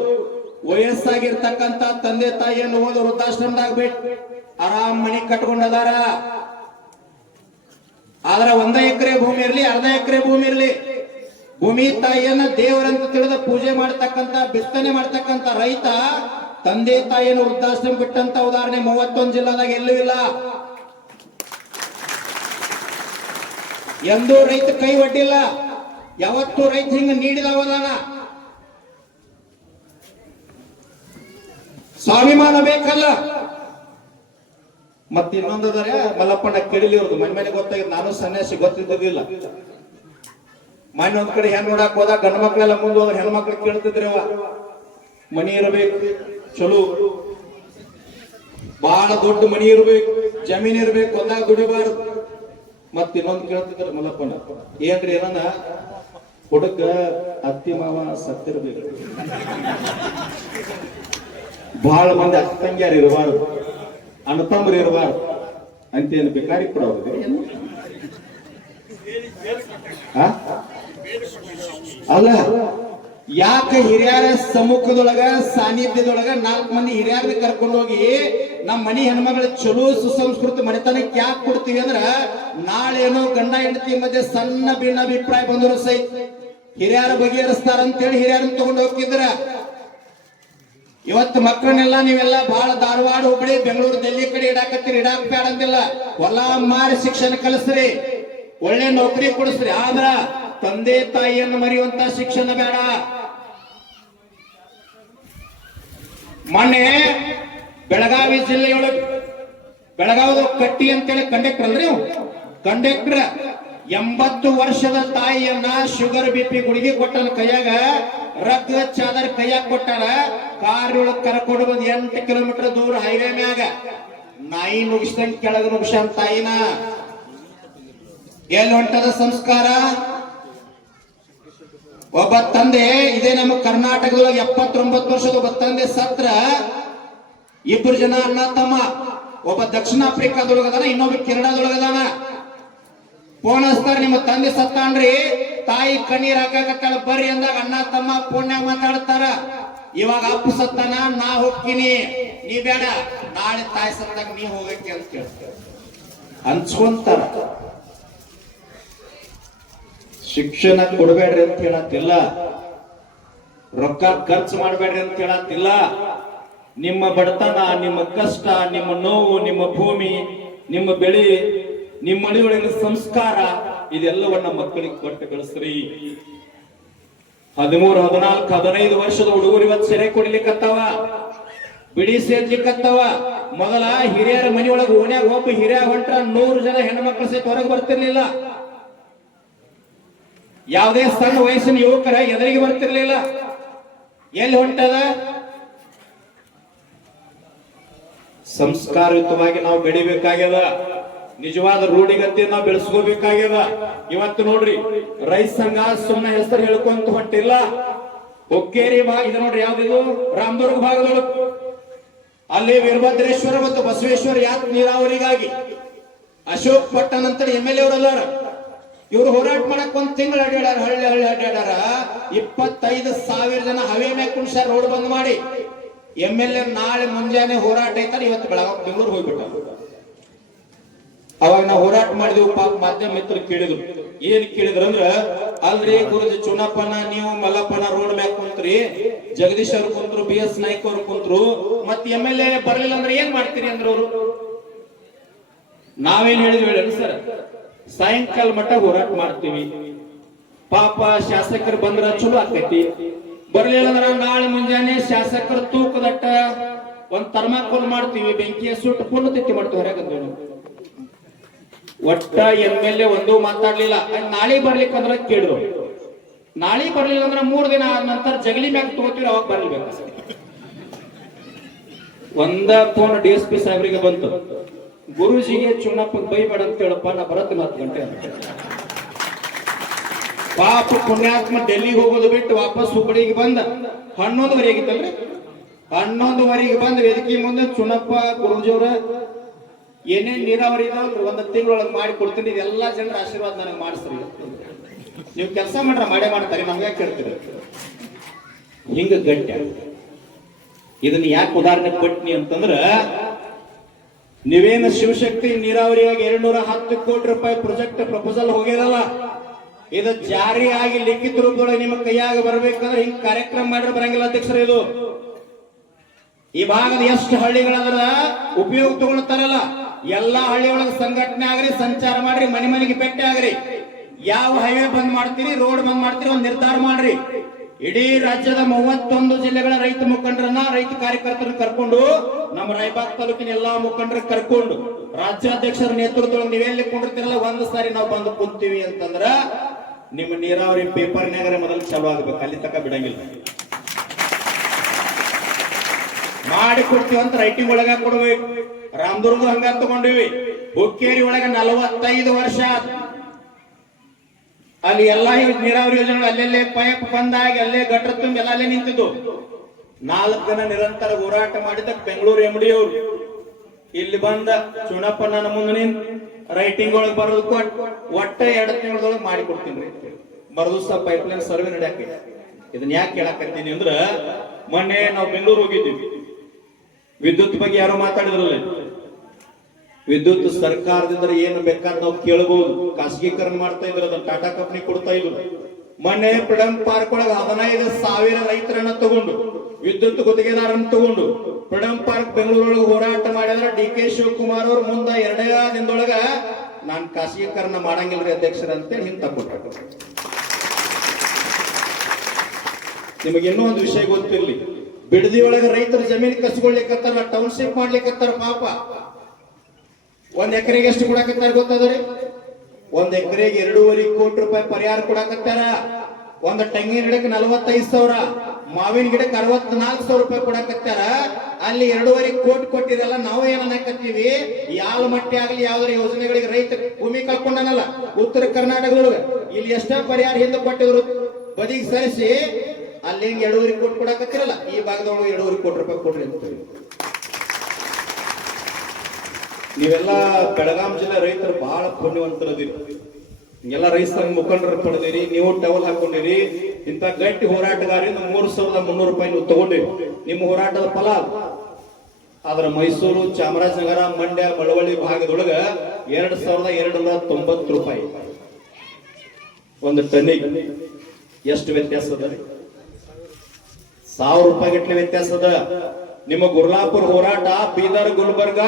ವಯಸ್ಸಾಗಿರ್ತಕ್ಕಂಥ ತಂದೆ ತಾಯಿಯನ್ನು ಓದು ವೃದ್ಧಾಶ್ರಮದಾಗ ಬಿಟ್ಟು ಆರಾಮ್ ಮನಿ ಕಟ್ಕೊಂಡದಾರ. ಆದ್ರ 1 ಎಕರೆ ಭೂಮಿ ಇರ್ಲಿ, 1/2 ಎಕರೆ ಭೂಮಿ ಇರ್ಲಿ, ಭೂಮಿ ತಾಯಿಯನ್ನ ದೇವರಂತ ತಿಳಿದ ಪೂಜೆ ಮಾಡ್ತಕ್ಕಂತ ಬಿಸ್ತನೆ ಮಾಡ್ತಕ್ಕಂತ ರೈತ ತಂದೆ ತಾಯಿಯನ್ನು ವೃದ್ಧಾಶ್ರಮ ಬಿಟ್ಟಂತ ಉದಾಹರಣೆ 31 ಜಿಲ್ಲಾದಾಗ ಎಲ್ಲೂ ಇಲ್ಲ. ಎಂದೂ ರೈತ ಕೈ ಒಡ್ಡಿಲ್ಲ. ಯಾವತ್ತೂ ರೈತ ಹಿಂಗ ನೀಡಿದವದಾನ. ಸ್ವಾಭಿಮಾನ ಬೇಕಲ್ಲ. ಮತ್ತೆ ಇನ್ನೊಂದರೆ ಮಲ್ಲಪ್ಪಣ್ಣ ಕೇಳಿಲಿ ಅವ್ರದ್ದು ಮನೆ ಮೇಲೆ ಗೊತ್ತಾಗಿದ್ದು. ನಾನು ಸನ್ಯಾಸಿ ಗೊತ್ತಿದ್ದಿಲ್ಲ. ಮನೆ ಒಂದ್ ಕಡೆ ಹೆಣ್ಣು ನೋಡಕ್ ಹೋದಾಗ ಗಂಡು ಮಕ್ಕಳೆಲ್ಲ ಮುಂದೆ ಹೋದ್ರೆ ಹೆಣ್ಮಕ್ಳು ಕೇಳ್ತಿದ್ರಿ ಮನಿ ಇರಬೇಕು, ಚಲೋ ಬಹಳ ದೊಡ್ಡ ಮನಿ ಇರ್ಬೇಕು, ಜಮೀನ್ ಇರ್ಬೇಕು, ಒಂದಾಗ ದುಡಿಬಾರ್ದು. ಮತ್ ಇನ್ನೊಂದು ಕೇಳ್ತಿದ್ರ ಮಲ್ಲಪ್ಪಣ್ಣ ಏನ್ರಿ ಏನಂದ ಹುಡುಗ ಅತ್ತಿ ಮಾವ ಸತ್ತಿರ್ಬೇಕು, ಬಹಳ ಮಂದಿ ಅಕ್ಕ ತಂಗಿಯಾರು ಇರಬಾರ್ದು, ಅಣ್ಣತಮ್ಮರು ಇರಬಾರ್ದು ಅಂತೇನು ಬೇಕಾರಿ ಕೂಡ ಅಲ್ಲ. ಯಾಕೆ ಹಿರಿಯರ ಸಮ್ಮುಖದೊಳಗ ಸಾನ್ನಿಧ್ಯದೊಳಗ 4 ಮಂದಿ ಹಿರಿಯರನ್ನ ಕರ್ಕೊಂಡು ಹೋಗಿ ನಮ್ಮ ಮನಿ ಹೆಣ್ಮಗಳ ಚಲೋ ಸುಸಂಸ್ಕೃತ ಮನೆತನಕ್ಕೆ ಯಾಕೆ ಕೊಡ್ತೀವಿ ಅಂದ್ರ ನಾಳೇನೋ ಗಂಡ ಹೆಂಡತಿ ಮಧ್ಯೆ ಸಣ್ಣ ಭಿನ್ನಾಭಿಪ್ರಾಯ ಬಂದರು ಸಹಿತ ಹಿರಿಯರ ಬಗೆಹರಿಸ್ತಾರ ಅಂತೇಳಿ ಹಿರಿಯರನ್ನ ತಗೊಂಡು ಹೋಗ್ತಿದ್ರ. ಇವತ್ತು ಮಕ್ಕಳನ್ನೆಲ್ಲ ನೀವೆಲ್ಲ ಬಹಳ ಧಾರವಾಡ ಹುಬ್ಬಳ್ಳಿ ಬೆಂಗಳೂರು ದಿಲ್ಲಿ ಕಡೆ ಇಡಾಕತ್ತೀರಿ. ಇಡಾಕ್ ಬೇಡ ಅಂತಿಲ್ಲ, ಹೊಲ ಮಾರಿ ಶಿಕ್ಷಣ ಕಲಿಸ್ರಿ, ಒಳ್ಳೆ ನೌಕರಿ ಕೊಡಿಸ್ರಿ. ಆದ್ರ ತಂದೆ ತಾಯಿಯನ್ನು ಮರೆಯುವಂತ ಶಿಕ್ಷಣ ಬೇಡ. ಮೊನ್ನೆ ಬೆಳಗಾವಿ ಜಿಲ್ಲೆಯೊಳಗೆ ಬೆಳಗಾವಿ ಕಟ್ಟಿ ಅಂತೇಳಿ ಕಂಡಕ್ಟರ್ ಅಲ್ರಿ, ಕಂಡಕ್ಟರ್ 80 ವರ್ಷದ ತಾಯಿಯನ್ನ ಶುಗರ್ BP ಗುಳಿಗೆ ಕೊಟ್ಟನ ಕೈಯಾಗ, ರಗ್ ಚಾದರ್ ಕೈಯಾಗ ಕೊಟ್ಟಾರ. ಕಾರ್ ಒಳಗ್ ಕರ್ಕೊಂಡು ಬಂದ್ 8 ಕಿಲೋಮೀಟರ್ ದೂರ ಹೈವೇ ಮ್ಯಾಗ ನಾಯಿ ನುಗ್ಸಂಗ್ ಕೆಳಗ ನುಗ್ಸನ್ ತಾಯಿನ. ಎಲ್ಲಿ ಹೊಂಟದ ಸಂಸ್ಕಾರ? ಒಬ್ಬ ತಂದೆ, ಇದೇ ನಮ್ಮ ಕರ್ನಾಟಕದೊಳಗೆ 79 ವರ್ಷದ ಒಬ್ಬ ತಂದೆ ಸತ್ರ 2 ಜನ ಅಣ್ಣ ತಮ್ಮ. ಒಬ್ಬ ದಕ್ಷಿಣ ಆಫ್ರಿಕಾದೊಳಗದಾನ, ಇನ್ನೊಬ್ಬ ಕೆನಡಾದೊಳಗದಾನ. ಫೋನ್ ಹಚ್ತಾರ, ನಿಮ್ಮ ತಂದೆ ಸತ್ತಾನ್ರಿ, ತಾಯಿ ಕಣ್ಣೀರ್ ಹಾಕಾಕತ್ತಾಳ ಬರ್ರಿ ಅಂದಾಗ ಅಣ್ಣ ತಮ್ಮ ಫೋನ್ಯಾಗ ಮಾತಾಡ್ತಾರ. ಇವಾಗ ಅಪ್ಪ ಸತ್ತಾನ, ನಾ ಹೋಗ್ತೀನಿ, ನೀ ಬೇಡ, ನಾಳೆ ತಾಯಿ ಸತ್ತಾಗ ನೀ ಹೋಗಕ್ಕೆ ಅಂತ ಕೇಳ್ತಾರ. ಹಂಚ್ಕೊಂತಾರ. ಶಿಕ್ಷಣ ಕೊಡಬೇಡ್ರಿ ಅಂತ ಹೇಳತ್ತಿಲ್ಲ, ರೊಕ್ಕ ಖರ್ಚು ಮಾಡಬೇಡ್ರಿ ಅಂತ ಹೇಳತ್ತಿಲ್ಲ. ನಿಮ್ಮ ಬಡತನ, ನಿಮ್ಮ ಕಷ್ಟ, ನಿಮ್ಮ ನೋವು, ನಿಮ್ಮ ಭೂಮಿ, ನಿಮ್ಮ ಬೆಳೆ, ನಿಮ್ಮ ಮನೆಯೊಳಗಿನ ಸಂಸ್ಕಾರ ಇದೆಲ್ಲವನ್ನ ಮಕ್ಕಳಿಗೆ ಕೊಟ್ಟು ಕಳಿಸ್ರಿ. 13, 14, 15 ವರ್ಷದ ಹುಡುಗರು ಇವತ್ತು ಸೆರೆ ಕೊಡ್ಲಿಕ್ಕತ್ತವ, ಬಿಡಿ ಸೇರ್ಲಿಕ್ಕತ್ತವ. ಮೊದಲ ಹಿರಿಯರ ಮನೆಯೊಳಗೆ ಓಣ್ಯಾಗ ಒಬ್ಬ ಹಿರಿಯ ಹೊಂಟ್ರ 100 ಜನ ಹೆಣ್ಮಕ್ಳು ಸಹಿತ ಹೊರಗೆ ಬರ್ತಿರ್ಲಿಲ್ಲ. ಯಾವುದೇ ಸಣ್ಣ ವಯಸ್ಸಿನ ಯುವಕರ ಎದುರಿಗೆ ಬರ್ತಿರ್ಲಿಲ್ಲ. ಎಲ್ಲಿ ಹೊಂಟದ? ಸಂಸ್ಕಾರಯುತವಾಗಿ ನಾವು ಬೆಳಿಬೇಕಾಗ್ಯದ. ನಿಜವಾದ ರೂಢಿಗತಿ ನಾವು ಬೆಳೆಸ್ಕೋಬೇಕಾಗ್ಯದ. ಇವತ್ತು ನೋಡ್ರಿ, ರೈತ ಸಂಘ ಸುಮ್ಮನೆ ಹೆಸರು ಹೇಳ್ಕೊಂತ ಹೊಂಟಿಲ್ಲ. ಒಕ್ಕೇರಿ ಭಾಗ ಇದು ನೋಡ್ರಿ, ಯಾವ್ದಿದು ರಾಮದುರ್ಗ ಭಾಗದೊಳಗೆ ಅಲ್ಲಿ ವೀರಭದ್ರೇಶ್ವರ ಮತ್ತು ಬಸವೇಶ್ವರ ಯಾತ್ ನೀರಾವರಿಗಾಗಿ ಅಶೋಕ್ ಪಟ್ಟಣ ಅಂತ MLA ಅವರಲ್ಲಾರ, ಇವ್ರು ಹೋರಾಟ ಮಾಡಕ್ 1 ತಿಂಗಳು ಅಡ್ಡಾಡಾರ, ಹಳ್ಳಿ ಅಡ್ಡಾಡಾರ. 25,000 ಜನ ಹವೆ ಮ್ಯಾಗ ಕುಣಿಸ್ಯಾರ ರೋಡ್ ಬಂದ್ ಮಾಡಿ. MLA ನಾಳೆ ಮುಂಜಾನೆ ಹೋರಾಟ ಐತಾರ, ಇವತ್ತು ಬೆಂಗಳೂರು ಹೋಗ್ಬಿಟ್ಟ. ಅವಾಗ ನಾವು ಹೋರಾಟ ಮಾಡಿದ್ವಿ. ಪಾಪ ಮಾಧ್ಯಮ ಮಿತ್ರರು ಕೇಳಿದ್ರು, ಏನ್ ಕೇಳಿದ್ರು ಅಂದ್ರ, ಅಲ್ರಿ ಗುರುಜಿ ಚುನಪ್ಪನ ನೀವು ಮಲ್ಲಪ್ಪನ ರೋಡ್ ಮ್ಯಾಗ ಕುಂತ್ರಿ, ಜಗದೀಶ್ ಅವ್ರು ಕುಂತ್ರು, BS ನಾಯ್ಕ ಅವ್ರು ಕುಂತ್ರು, ಮತ್ MLA ಬರ್ಲಿಲ್ಲ ಅಂದ್ರೆ ಏನ್ ಮಾಡ್ತೀರಿ ಅಂದ್ರ ಅವ್ರು. ನಾವೇನ್ ಹೇಳಿದ್ವಿ ಹೇಳಿ ಸರ್, ಸಾಯಂಕಾಲ ಮಟ್ಟ ಹೋರಾಟ ಮಾಡ್ತೀವಿ, ಪಾಪ ಶಾಸಕರು ಬಂದ್ರ ಚಲೋ ಆಕೈತಿ, ಬರ್ಲಿಲ್ಲ ಅಂದ್ರ ನಾಳೆ ಮುಂಜಾನೆ ಶಾಸಕರ ತೂಕದಟ್ಟ ಒಂದ್ ಥರ್ಮಾಕೋಲ್ ಮಾಡ್ತೀವಿ, ಬೆಂಕಿಯ ಸುಟ್ಟು ಪುಣ್ಯತಿಥಿ ಮಾಡ್ತೀವಿ ಹೊರಗಂದ. ಒಟ್ಟ MLA ಒಂದು ಮಾತಾಡ್ಲಿಲ್ಲ. ನಾಳೆ ಬರ್ಲಿಕ್ಕೆ ಅಂದ್ರ ಕೇಳಿದ್ರು, ನಾಳೆ ಬರ್ಲಿಲ್ಲ ಅಂದ್ರ 3 ದಿನ ಆದ ನಂತರ ಜಗಲಿ ಮ್ಯಾಗ ತಗೋತೀವಿ, ಅವಾಗ ಬರ್ಲಿಬೇಕು. ಒಂದ ಫೋನ್ DSP ಸಾಹೇಬ್ರಿಗೆ ಬಂತು, ಗುರುಜಿಗೆ ಚುನಪ್ಪ ಬೈಬೇಡ ಅಂತ ಹೇಳಪ್ಪ, ನಾ ಬರತ್ತೆ 10 ಗಂಟೆ. ಪಾಪ ಪುಣ್ಯಾತ್ಮ ಡೆಲ್ಲಿಗೆ ಹೋಗೋದು ಬಿಟ್ಟು ವಾಪಸ್ ಹುಬ್ಬಳ್ಳಿಗೆ ಬಂದ 11:30 ಆಗಿತ್ತಲ್ರಿ, 11:30 ಬಂದ ವೇದಿಕೆ ಮುಂದೆ ಚುನಪ್ಪ ಗುರುಜಿಯವರ ಏನೇನ್ ನೀರಾವರಿ ಇದಾವ 1 ತಿಂಗಳೊಳಗೆ ಮಾಡಿ ಕೊಡ್ತೀನಿ, ಇದೆಲ್ಲಾ ಜನರ ಆಶೀರ್ವಾದ ನನಗೆ ಮಾಡಿಸ್ರಿ, ನೀವು ಕೆಲಸ ಮಾಡ್ರ ಮಾಡೇ ಮಾಡ್ತಾರೆ, ನಮ್ಗೆ ಯಾಕೆ ಕೇಳ್ತೀರಿ. ಹಿಂಗ ಗಟ್ಟಿ. ಇದನ್ನ ಯಾಕೆ ಉದಾಹರಣೆ ಕೊಟ್ನಿ ಅಂತಂದ್ರ, ನೀವೇನು ಶಿವಶಕ್ತಿ ನೀರಾವರಿಯಾಗಿ 210 ಕೋಟಿ ರೂಪಾಯಿ ಪ್ರಾಜೆಕ್ಟ್ ಪ್ರಪೋಸಲ್ ಹೋಗ್ಯದಲ್ಲ, ಇದು ಜಾರಿಯಾಗಿ ಲಿಖಿತ ರೂಪದೊಳಗೆ ನಿಮ್ಮ ಕೈಯಾಗ ಬರ್ಬೇಕಂದ್ರೆ ಹಿಂಗ್ ಕಾರ್ಯಕ್ರಮ ಮಾಡಿದ್ರೆ ಬರಂಗಿಲ್ಲ ಅಧ್ಯಕ್ಷರ. ಇದು ಈ ಭಾಗದ ಎಷ್ಟು ಹಳ್ಳಿಗಳದ್ರ ಉಪಯೋಗ ತಗೊಳ್ತಾರಲ್ಲ ಎಲ್ಲಾ ಹಳ್ಳಿಯೊಳಗೆ ಸಂಘಟನೆ ಆಗ್ರಿ, ಸಂಚಾರ ಮಾಡ್ರಿ, ಮನೆ ಮನೆಗೆ ಭೇಟಿ ಆಗ್ರಿ. ಯಾವ ಹೈವೇ ಬಂದ್ ಮಾಡ್ತೀರಿ, ರೋಡ್ ಬಂದ್ ಮಾಡ್ತೀರಿ, ಒಂದ್ ನಿರ್ಧಾರ ಮಾಡ್ರಿ. ಇಡೀ ರಾಜ್ಯದ 31 ಜಿಲ್ಲೆಗಳ ರೈತ ಮುಖಂಡರನ್ನ, ರೈತ ಕಾರ್ಯಕರ್ತರನ್ನ ಕರ್ಕೊಂಡು, ನಮ್ಮ ರಾಯಬಾಗ್ ತಾಲೂಕಿನ ಎಲ್ಲಾ ಮುಖಂಡರ ಕರ್ಕೊಂಡು ರಾಜ್ಯಾಧ್ಯಕ್ಷರ ನೇತೃತ್ವದೊಳಗೆ ನೀವೆಲ್ಲಿ ಕೊಂಡಿರ್ತೀರಲ್ಲ ಒಂದ್ ಸಾರಿ ನಾವು ಬಂದು ಕುಂತೀವಿ ಅಂತಂದ್ರ ನಿಮ್ಮ ನೀರಾವರಿ ಪೇಪರ್ನಾಗ ಮೊದಲು ಚಾಲು ಆಗ್ಬೇಕು. ಅಲ್ಲಿ ತಕ ಬಿಡಂಗಿಲ್ಲ. ಮಾಡಿ ಕೊಡ್ತೀವಿ ಅಂತ ರೈಟಿಂಗ್ ಒಳಗ ಕೊಡ್ಬೇಕು. ರಾಮದುರ್ಗ ಹಂಗ ತಗೊಂಡಿವಿ. ಹುಕ್ಕೇರಿ ಒಳಗ 45 ವರ್ಷ ಅಲ್ಲಿ ಎಲ್ಲಾ ನೀರಾವರಿ ಯೋಜನೆ ಅಲ್ಲೆಲ್ಲೇ ಪೈಪ್ ಬಂದಾಗಿ ಅಲ್ಲೇ ಗಟ್ರ ತುಂಬಿ ಎಲ್ಲ ಅಲ್ಲೇ ನಿಂತಿದ್ದು. 4 ದಿನ ನಿರಂತರ ಹೋರಾಟ ಮಾಡಿದ ಬೆಂಗಳೂರು MD ಅವರು ಇಲ್ಲಿ ಬಂದ ಚುನಪ್ಪ ನನ್ನ ಮುಂದೆ ನಿಂತು ರೈಟಿಂಗ್ ಒಳಗೆ ಬರೋದು ಕೊಟ್ಟು ಒಟ್ಟ 2 ತಿಂಗಳದೊಳಗೆ ಮಾಡಿ ಕೊಡ್ತೀನಿ. ಮರದಿವ್ಸ ಪೈಪ್ಲೈನ್ ಸರ್ವೆ ನಡೆಯಾಕ. ಇದನ್ನ ಯಾಕೆ ಕೇಳಾಕತ್ತೀನಿ ಅಂದ್ರ, ಮೊನ್ನೆ ನಾವು ಬೆಂಗಳೂರು ಹೋಗಿದ್ದೀವಿ. ವಿದ್ಯುತ್ ಬಗ್ಗೆ ಯಾರೋ ಮಾತಾಡಿದ್ರಲ್ಲ. ವಿದ್ಯುತ್ ಸರ್ಕಾರದಿಂದ ಏನು ಬೇಕಾದ್ರೆ ನಾವು ಕೇಳಬಹುದು. ಖಾಸಗೀಕರಣ ಮಾಡ್ತಾ ಇದ್ರು, ಅದನ್ನ ಟಾಟಾ ಕಂಪನಿ ಕೊಡ್ತಾ ಇದ್ರು. ಮೊನ್ನೆ ಫ್ರೀಡಂ ಪಾರ್ಕ್ ಒಳಗೆ 15,000 ರೈತರನ್ನ ತಗೊಂಡು, ವಿದ್ಯುತ್ ಗುತ್ತಿಗೆದಾರನ್ನ ತಗೊಂಡು ಫ್ರೀಡಂ ಪಾರ್ಕ್ ಬೆಂಗಳೂರೊಳಗೆ ಹೋರಾಟ ಮಾಡಿದ್ರೆ DK ಶಿವಕುಮಾರ್ ಅವ್ರ ಮುಂದೆ 2 ದಿನದೊಳಗ ನಾನ್ ಖಾಸಗೀಕರಣ ಮಾಡಂಗಿಲ್ರಿ ಅಧ್ಯಕ್ಷರ ಅಂತೇಳಿ ಹಿಂದೆ ತಗೊಂಡ್ರು. ನಿಮಗೆ ಇನ್ನೂ ಒಂದು ವಿಷಯ ಗೊತ್ತಿರ್ಲಿ, ಬಿಡದಿ ಒಳಗೆ ರೈತರ ಜಮೀನು ಕಸ್ಕೊಳ್ಲಿಕ್ಕತ್ತಾರ, ಟೌನ್ಶಿಪ್ ಮಾಡ್ಲಿಕ್ಕತ್ತಾರ. ಪಾಪ 1 ಎಕರೆಗೆ ಎಷ್ಟು ಕೊಡಕತ್ತಾರ ಗೊತ್ತದ್ರಿ? 1 ಎಕರೆಗೆ 2.5 ಕೋಟಿ ರೂಪಾಯಿ ಪರಿಹಾರ ಕೊಡಕತ್ತಾರ. ಒಂದು ತೆಂಗಿನ ಗಿಡಕ್ಕೆ 45,000, ಮಾವಿನ ಗಿಡಕ್ಕೆ 64,000 ರೂಪಾಯಿ ಕೊಡಕತ್ತಾರ. ಅಲ್ಲಿ 2.5 ಕೋಟಿ ಕೊಟ್ಟಿರಲ್ಲ. ನಾವು ಏನನ್ನಕತ್ತೀವಿ, ಯಾವ ಮಟ್ಟಿ ಆಗ್ಲಿ ಯಾವ್ದಾರ ಯೋಜನೆಗಳಿಗೆ ರೈತ ಭೂಮಿ ಕಳ್ಕೊಂಡನಲ್ಲ ಉತ್ತರ ಕರ್ನಾಟಕದೊಳಗ, ಇಲ್ಲಿ ಎಷ್ಟೇ ಪರಿಹಾರ ಹಿಂದೆ ಕೊಟ್ಟಿದ್ರು ಬದಿಗೆ ಸರಿಸಿ ಅಲ್ಲಿ 2.5 ಕೋಟಿ ಕೊಡಕತ್ತಿರಲ್ಲ. ಈ ಭಾಗದೊಳಗೆ 2.5 ಕೋಟಿ ರೂಪಾಯಿ ಕೊಡ್ರಿ ಅಂತ. ನೀವೆಲ್ಲ ಬೆಳಗಾಂ ಜಿಲ್ಲೆ ರೈತರು ಬಹಳ ಪುಣ್ಯವಂತರದಿರಿ. ಎಲ್ಲ ರೈತ ಸಂಘ ಮುಖಂಡರು ಪಡೆದಿರಿ, ನೀವು ಟವಲ್ ಹಾಕೊಂಡಿರಿ. ಇಂಥ ಗಟ್ಟಿ ಹೋರಾಟಗಾರರಿಂದ 3,300 ರೂಪಾಯಿ ನೀವು ತಗೊಂಡಿರಿ. ನಿಮ್ಮ ಹೋರಾಟದ ಫಲ. ಆದ್ರೆ ಮೈಸೂರು, ಚಾಮರಾಜನಗರ, ಮಂಡ್ಯ, ಮಳವಳ್ಳಿ ಭಾಗದೊಳಗ 2,290 ರೂಪಾಯಿ ಒಂದು ಟನ್ನಿಗೆ. ಎಷ್ಟು ವ್ಯತ್ಯಾಸ ಅದ? 1,000 ರೂಪಾಯಿ ಗಟ್ಟಲೆ ವ್ಯತ್ಯಾಸ ಅದ. ನಿಮ್ಮ ಗುರ್ಲಾಪುರ ಹೋರಾಟ ಬೀದರ್, ಗುಲ್ಬರ್ಗ,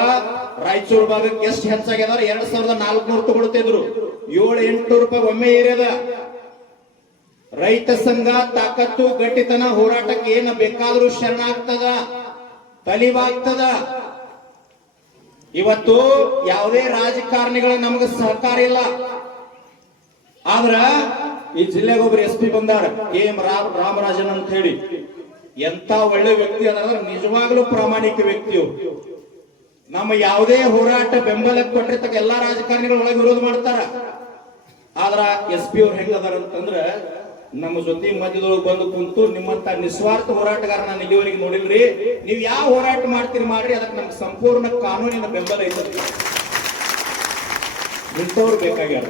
ರಾಯಚೂರು ಭಾಗಕ್ಕೆ ಎಷ್ಟು ಹೆಚ್ಚಾಗ್ಯದ? 2,400 ತಗೊಳ್ತಿದ್ರು. 700-800 ರೂಪಾಯಿ ಒಮ್ಮೆ ಏರಿಯದ. ರೈತ ಸಂಘ ತಾಕತ್ತು, ಗಟ್ಟಿತನ, ಹೋರಾಟಕ್ಕೆ ಏನು ಬೇಕಾದ್ರೂ ಶರಣಾಗ್ತದ, ತಲಿವಾಗ್ತದ. ಇವತ್ತು ಯಾವುದೇ ರಾಜಕಾರಣಿಗಳು ನಮಗೆ ಸಹಕಾರ ಇಲ್ಲ. ಆದ್ರ ಈ ಜಿಲ್ಲೆಗೆ ಒಬ್ರು SP ಬಂದಾರ, KM ರಾಮರಾಜನ್ ಅಂತ ಹೇಳಿ. ಎಂತ ಒಳ್ಳೆ ವ್ಯಕ್ತಿ ಅದಾರ, ನಿಜವಾಗ್ಲೂ ಪ್ರಾಮಾಣಿಕ ವ್ಯಕ್ತಿಯು. ನಮ್ಮ ಯಾವುದೇ ಹೋರಾಟ ಬೆಂಬಲ ಕೊಟ್ಟಿರ್ತಕ್ಕ ಎಲ್ಲಾ ರಾಜಕಾರಣಿಗಳು ಒಳಗೆ ವಿರೋಧ ಮಾಡ್ತಾರ. ಆದ್ರ SP ಅವ್ರು ಹೆಂಗದಾರ ಅಂತಂದ್ರ, ನಮ್ಮ ಜೊತೆ ಮಧ್ಯದೊಳಗೆ ಬಂದು ಕುಂತು ನಿಮ್ಮಂತ ನಿಸ್ವಾರ್ಥ ಹೋರಾಟಗಾರ ನಾನು ಇಲ್ಲಿವರೆಗೆ ನೋಡಿಲ್ರಿ. ನೀವ್ ಯಾವ ಹೋರಾಟ ಮಾಡ್ತೀರಿ ಮಾಡ್ರಿ, ಅದಕ್ಕೆ ನಮ್ಗೆ ಸಂಪೂರ್ಣ ಕಾನೂನಿನ ಬೆಂಬಲ ಐತದ. ಇಂಥವ್ರು ಬೇಕಾಗ್ಯಾರ.